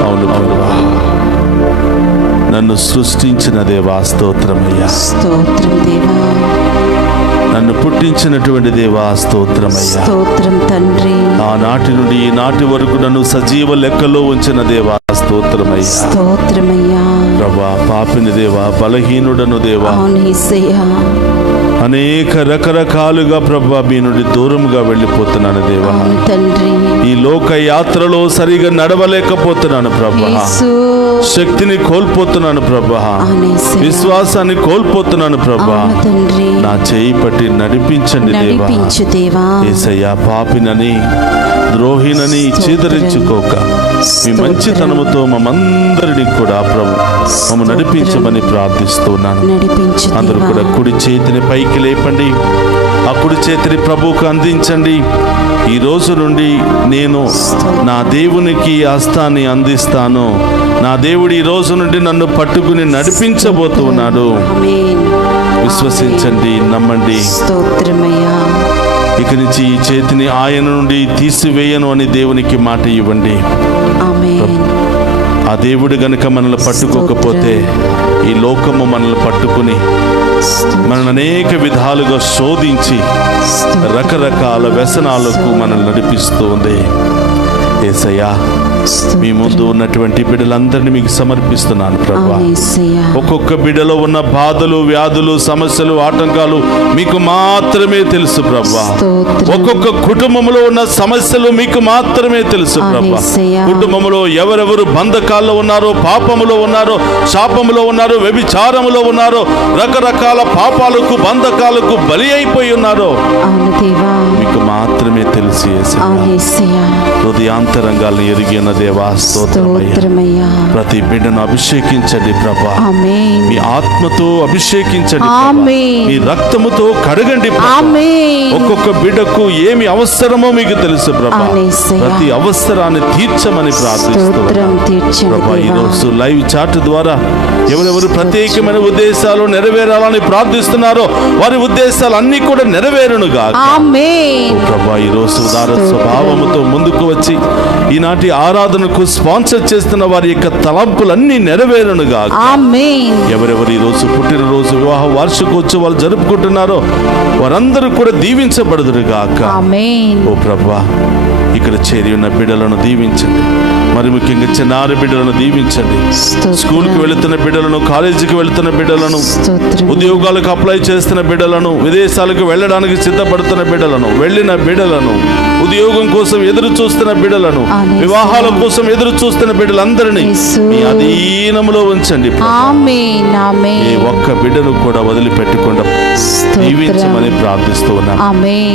అవును ప్రభువా, నన్ను సృష్టించిన దేవా స్తోత్రమయ్యా, స్తోత్రం దేవా, నన్ను పుట్టించినటువంటి దేవా స్తోత్రమయ్యా, స్తోత్రం తండ్రి, ఆనాటి నుండి ఈనాటి వరకు నన్ను సజీవ లెక్కలో ఉంచిన దేవా స్తోత్రమయ్యా. స్తోత్రమయ్యా ప్రభా, పాపిని దేవా, బలహీనుడను దేవా, అవును యేసయ్యా, అనేక రకరకాలుగా ప్రభా మీ నుండి దూరంగా వెళ్ళిపోతున్నాను దేవా. అవును తండ్రి, ఈ లోక యాత్రలో సరిగా నడవలేకపోతున్నాను ప్రభా, యేసు, శక్తిని కోల్పోతున్నాను ప్రభా, అవును యేసయ్యా, విశ్వాసాన్ని కోల్పోతున్నాను ప్రభా. అవును తండ్రి, నా చేయి పట్టి నడిపించండి దేవా. నడిపించు దేవా, యేసయ్యా, పాపినని ద్రోహినని చీదరించుకోక మీ మంచితనముతో మమ్మందరినీ కూడా ప్రభు మమ్మ నడిపించమని ప్రార్థిస్తున్నాను. నడిపించు అందరూ దేవా, కూడా కుడి చేతిని పైకి లేపండి, ఆ కుడి చేతిని ప్రభువుకు అందించండి. ఈ రోజు నుండి నేను నా దేవునికి హస్తాన్ని అందిస్తాను. నా దేవుడు ఈ రోజు నుండి నన్ను పట్టుకుని నడిపించబోతున్నాడు. ఆమేన్, విశ్వసించండి, నమ్మండి. స్తోత్రమయ్యా, ఇక నుంచి ఈ చేతిని ఆయన నుండి తీసివేయను అని దేవునికి మాట ఇవ్వండి. ఆమేన్, ఆ దేవుడు గనుక మనల్ని పట్టుకోకపోతే ఈ లోకము మనల్ని పట్టుకుని మనల్ని అనేక విధాలుగా శోధించి రకరకాల వ్యసనాలకు మనల్ని నడిపిస్తూ ఉంది. యేసయ్యా, మీ ముందు ఉన్నటువంటి బిడ్డలందరినీ మీకు సమర్పిస్తున్నాను ప్రభా. అవును యేసయ్యా, ఒక్కొక్క బిడ్డలో ఉన్న బాధలు, వ్యాధులు, సమస్యలు, ఆటంకాలు మీకు మాత్రమే తెలుసు ప్రభా. స్తోత్రం, ఒక్కొక్క కుటుంబంలో ఉన్న సమస్యలు మీకు మాత్రమే తెలుసు ప్రభా. యేసయ్యా, కుటుంబంలో ఎవరెవరు బంధకాల్లో ఉన్నారో, పాపములో ఉన్నారో, శాపములో ఉన్నారో, వ్యభిచారములో ఉన్నారో, రకరకాల పాపాలకు, బంధకాలకు బలి అయిపోయి ఉన్నారో అవును దేవా, మీకు మాత్రమే తెలుసు యేసయ్యా. అవును యేసయ్యా, హృదయాంతరంగాలను ఎరిగిన దేవా స్తోత్రమయ్యా. స్తోత్రమయ్యా, ప్రతి బిడ్డను అభిషేకించండి ప్రభా. ఆమేన్, మీ ఆత్మతో అభిషేకించండి ప్రభా. ఆమేన్, మీ రక్తముతో కడగండి ప్రభా. ఆమేన్, ఒక్కొక్క బిడ్డకు ఏమి అవసరమో మీకు తెలుసు ప్రభా. అవును యేసయ్యా, ప్రతి అవసరాన్ని తీర్చమని స్తోత్రం ప్రార్థిస్తున్నాను తీర్చండి ప్రభా. దేవా, ఈరోజు లైవ్ చాట్ ద్వారా ఎవరెవరు ప్రత్యేకమైన ఉద్దేశాలు నెరవేరాలని ప్రార్థిస్తున్నారో వారి ఉద్దేశాలు అన్ని కూడా నెరవేరునుగా ఆమేన్, ప్రభా. ఈరోజు ఉదార స్వభావముతో ముందుకు వచ్చి ఈనాటి ఆరాధనకు స్పాన్సర్ చేస్తున్న వారి యొక్క తలంపులన్నీ నెరవేరునుగా ఆమేన్, ఎవరెవరు ఈరోజు పుట్టినరోజు, వివాహ వార్షికోత్సవాలు జరుపుకుంటున్నారో వారందరూ కూడా దీవించబడుదురుగాక. ఆమేన్, ఓ ప్రభా, ఇక్కడ చేరి ఉన్న బిడ్డలను దీవించండి. మరి ముఖ్యంగా చిన్నారి బిడ్డలను దీవించండి. స్కూల్కి వెళుతున్న బిడ్డలను, కాలేజీకి వెళుతున్న బిడ్డలను, ఉద్యోగాలకు అప్లై చేస్తున్న బిడ్డలను, విదేశాలకు వెళ్ళడానికి సిద్ధపడుతున్న బిడ్డలను, వెళ్ళిన బిడ్డలను, ఉద్యోగం కోసం ఎదురు చూస్తున్న బిడ్డలను, వివాహాల కోసం ఎదురు చూస్తున్న బిడ్డలందరినీ మీ అధీనములో ఉంచండి. ఏ ఒక్క బిడ్డను కూడా వదిలిపెట్టకుండా దీవించమని ప్రార్థిస్తూ ఉన్నాం.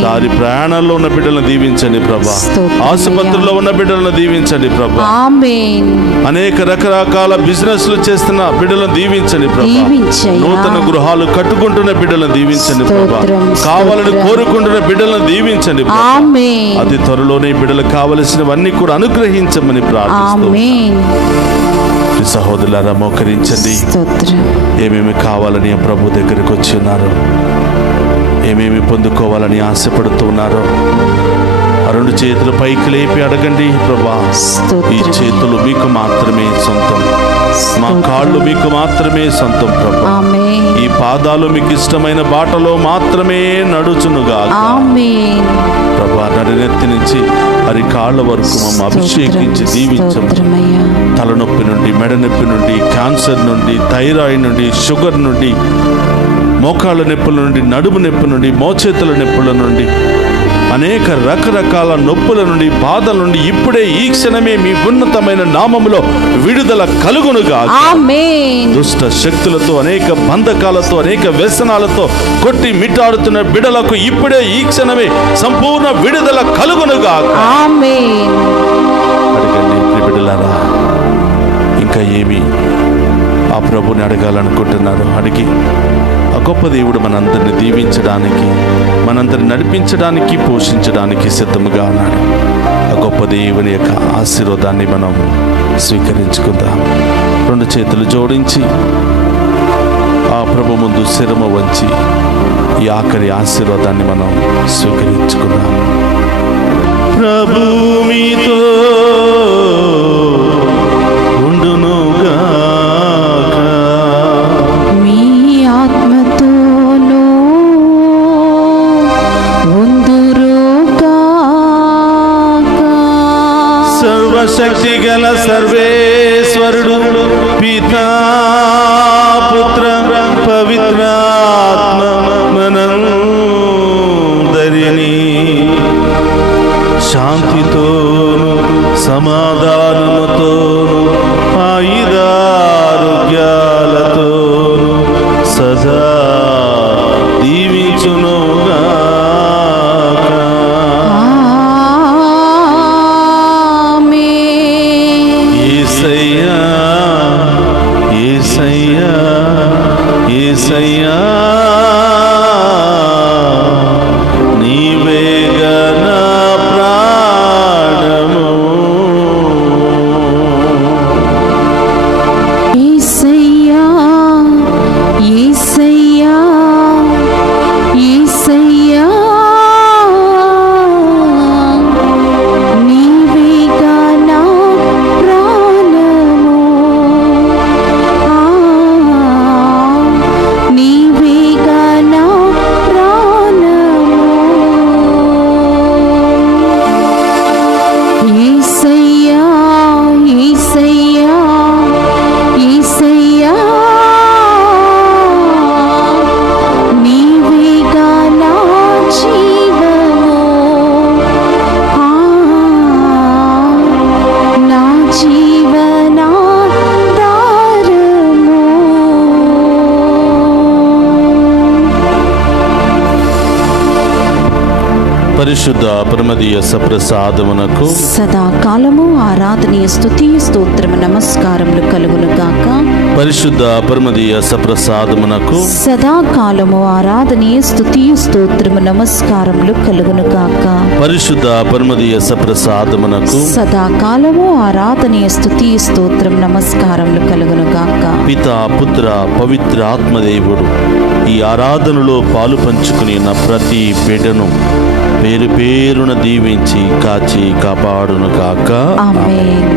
దారి ప్రయాణాల్లో ఉన్న బిడ్డలను దీవించండి ప్రభా. ఆసుపత్రిలో ఉన్న బిడ్డలను దీవించండి ప్రభా. అనేక రకరకాల బిజినెస్లు చేస్తున్న బిడ్డలను దీవించండి ప్రభా. నూతన గృహాలు కట్టుకుంటున్న బిడ్డలను దీవించండి ప్రభా. కావాలని కోరుకుంటున్న బిడ్డలను దీవించండి ప్రభా. అతి త్వరలోనే బిడ్డలకు కావలసినవన్నీ కూడా అనుగ్రహించమని ప్రార్థిస్తూ సహోదరులారా మోకరించండి. ఏమేమి కావాలని ప్రభు దగ్గరికి వచ్చి ఉన్నారు, ఏమేమి పొందుకోవాలని ఆశపడుతూ ఉన్నారో ఆ రెండు చేతులు పైకి లేపి అడగండి. ప్రభా, ఈ చేతులు మీకు మాత్రమే సొంతం, మా కాళ్ళు మీకు మాత్రమే సొంతం ప్రభా. ఈ పాదాలు మీకు ఇష్టమైన బాటలో మాత్రమే నడుచునుగా ప్రభా. నడినెత్తి నుంచి అరి కాళ్ళ వరకు మమ్మ అభిషేకించి దీవించము. తలనొప్పి నుండి, మెడ నొప్పి నుండి, క్యాన్సర్ నుండి, థైరాయిడ్ నుండి, షుగర్ నుండి, మోకాళ్ళ నొప్పుల నుండి, నడుము నొప్పి నుండి, మోచేతుల నొప్పుల నుండి, అనేక రకరకాల నొప్పుల నుండి, బాధల నుండి ఇప్పుడే ఈ క్షణమే మీ ఉన్నతమైన నామములో విడుదల కలుగునుగా. దుష్ట శక్తులతో, అనేక బంధకాలతో, అనేక వ్యసనాలతో కొట్టి మిట్టాడుతున్న బిడలకు ఇప్పుడే ఈ క్షణమే సంపూర్ణ విడుదల కలుగునుగా. అడగండి బిడ్డలారా, ఇంకా ఏమి ఆ ప్రభుని అడగాలనుకుంటున్నారు అడిగి ఆ గొప్ప దేవుడు మనందరిని దీవించడానికి, మనందరిని నడిపించడానికి, పోషించడానికి సిద్ధముగా ఉన్నాడు. ఆ గొప్ప దేవుని యొక్క ఆశీర్వాదాన్ని మనం స్వీకరించుకుందాం. రెండు చేతులు జోడించి ఆ ప్రభు ముందు శిరము వంచి ఈ ఆఖరి ఆశీర్వాదాన్ని మనం స్వీకరించుకుందాం. ప్రభు మీతో ఉండునుగా, మీ ఆత్మతోనూ ఉందురుగాక. సర్వశక్తి గల సర్వేశ్వరుడు పితా పుత్ర పవిత్రాత్మ మనందరినీ శాంతితోను సమాధానముతోను ఆయుధారోగ్యాలతోను సదా దీవించునుగా. యేసయ్యా, యేసయ్యా, యేసయ్యా, నీవేగా నా ప్రాణము. యేసయ్యా, యేసయ్యా, యేసయ్యా, నీవేగా నా ప్రాణము. నీవేగా నా ప్రాణము. యేసయ్యా, యేసయ్యా, యేసయ్యా, నీవేగా నా జీవము. నా జీవనాధారము. పరిశుద్ధ పరమదీయ సప్రసాదమునకు సదాకాలము ఆరాధనీయ స్తుతి స్తోత్రము నమస్కారములు కలుగును గాక. పరిశుద్ధ పరమదీయ సప్రసాదమునకు సదాకాలము ఆరాధనీయ స్తుతి స్తోత్రము నమస్కారములు కలుగును గాక. పరిశుద్ధ పరమదీయ సప్రసాదమునకు సదాకాలము ఆరాధనీయ స్తుతి స్తోత్రం నమస్కారములు కలుగును గాక. పితా పుత్ర పవిత్ర ఆత్మదేవుడు ఈ ఆరాధనలో పాలు పంచుకుని ఉన్న ప్రతి బిడ్డను పేరు పేరున దీవించి కాచి కాపాడును కాక. ఆమేన్.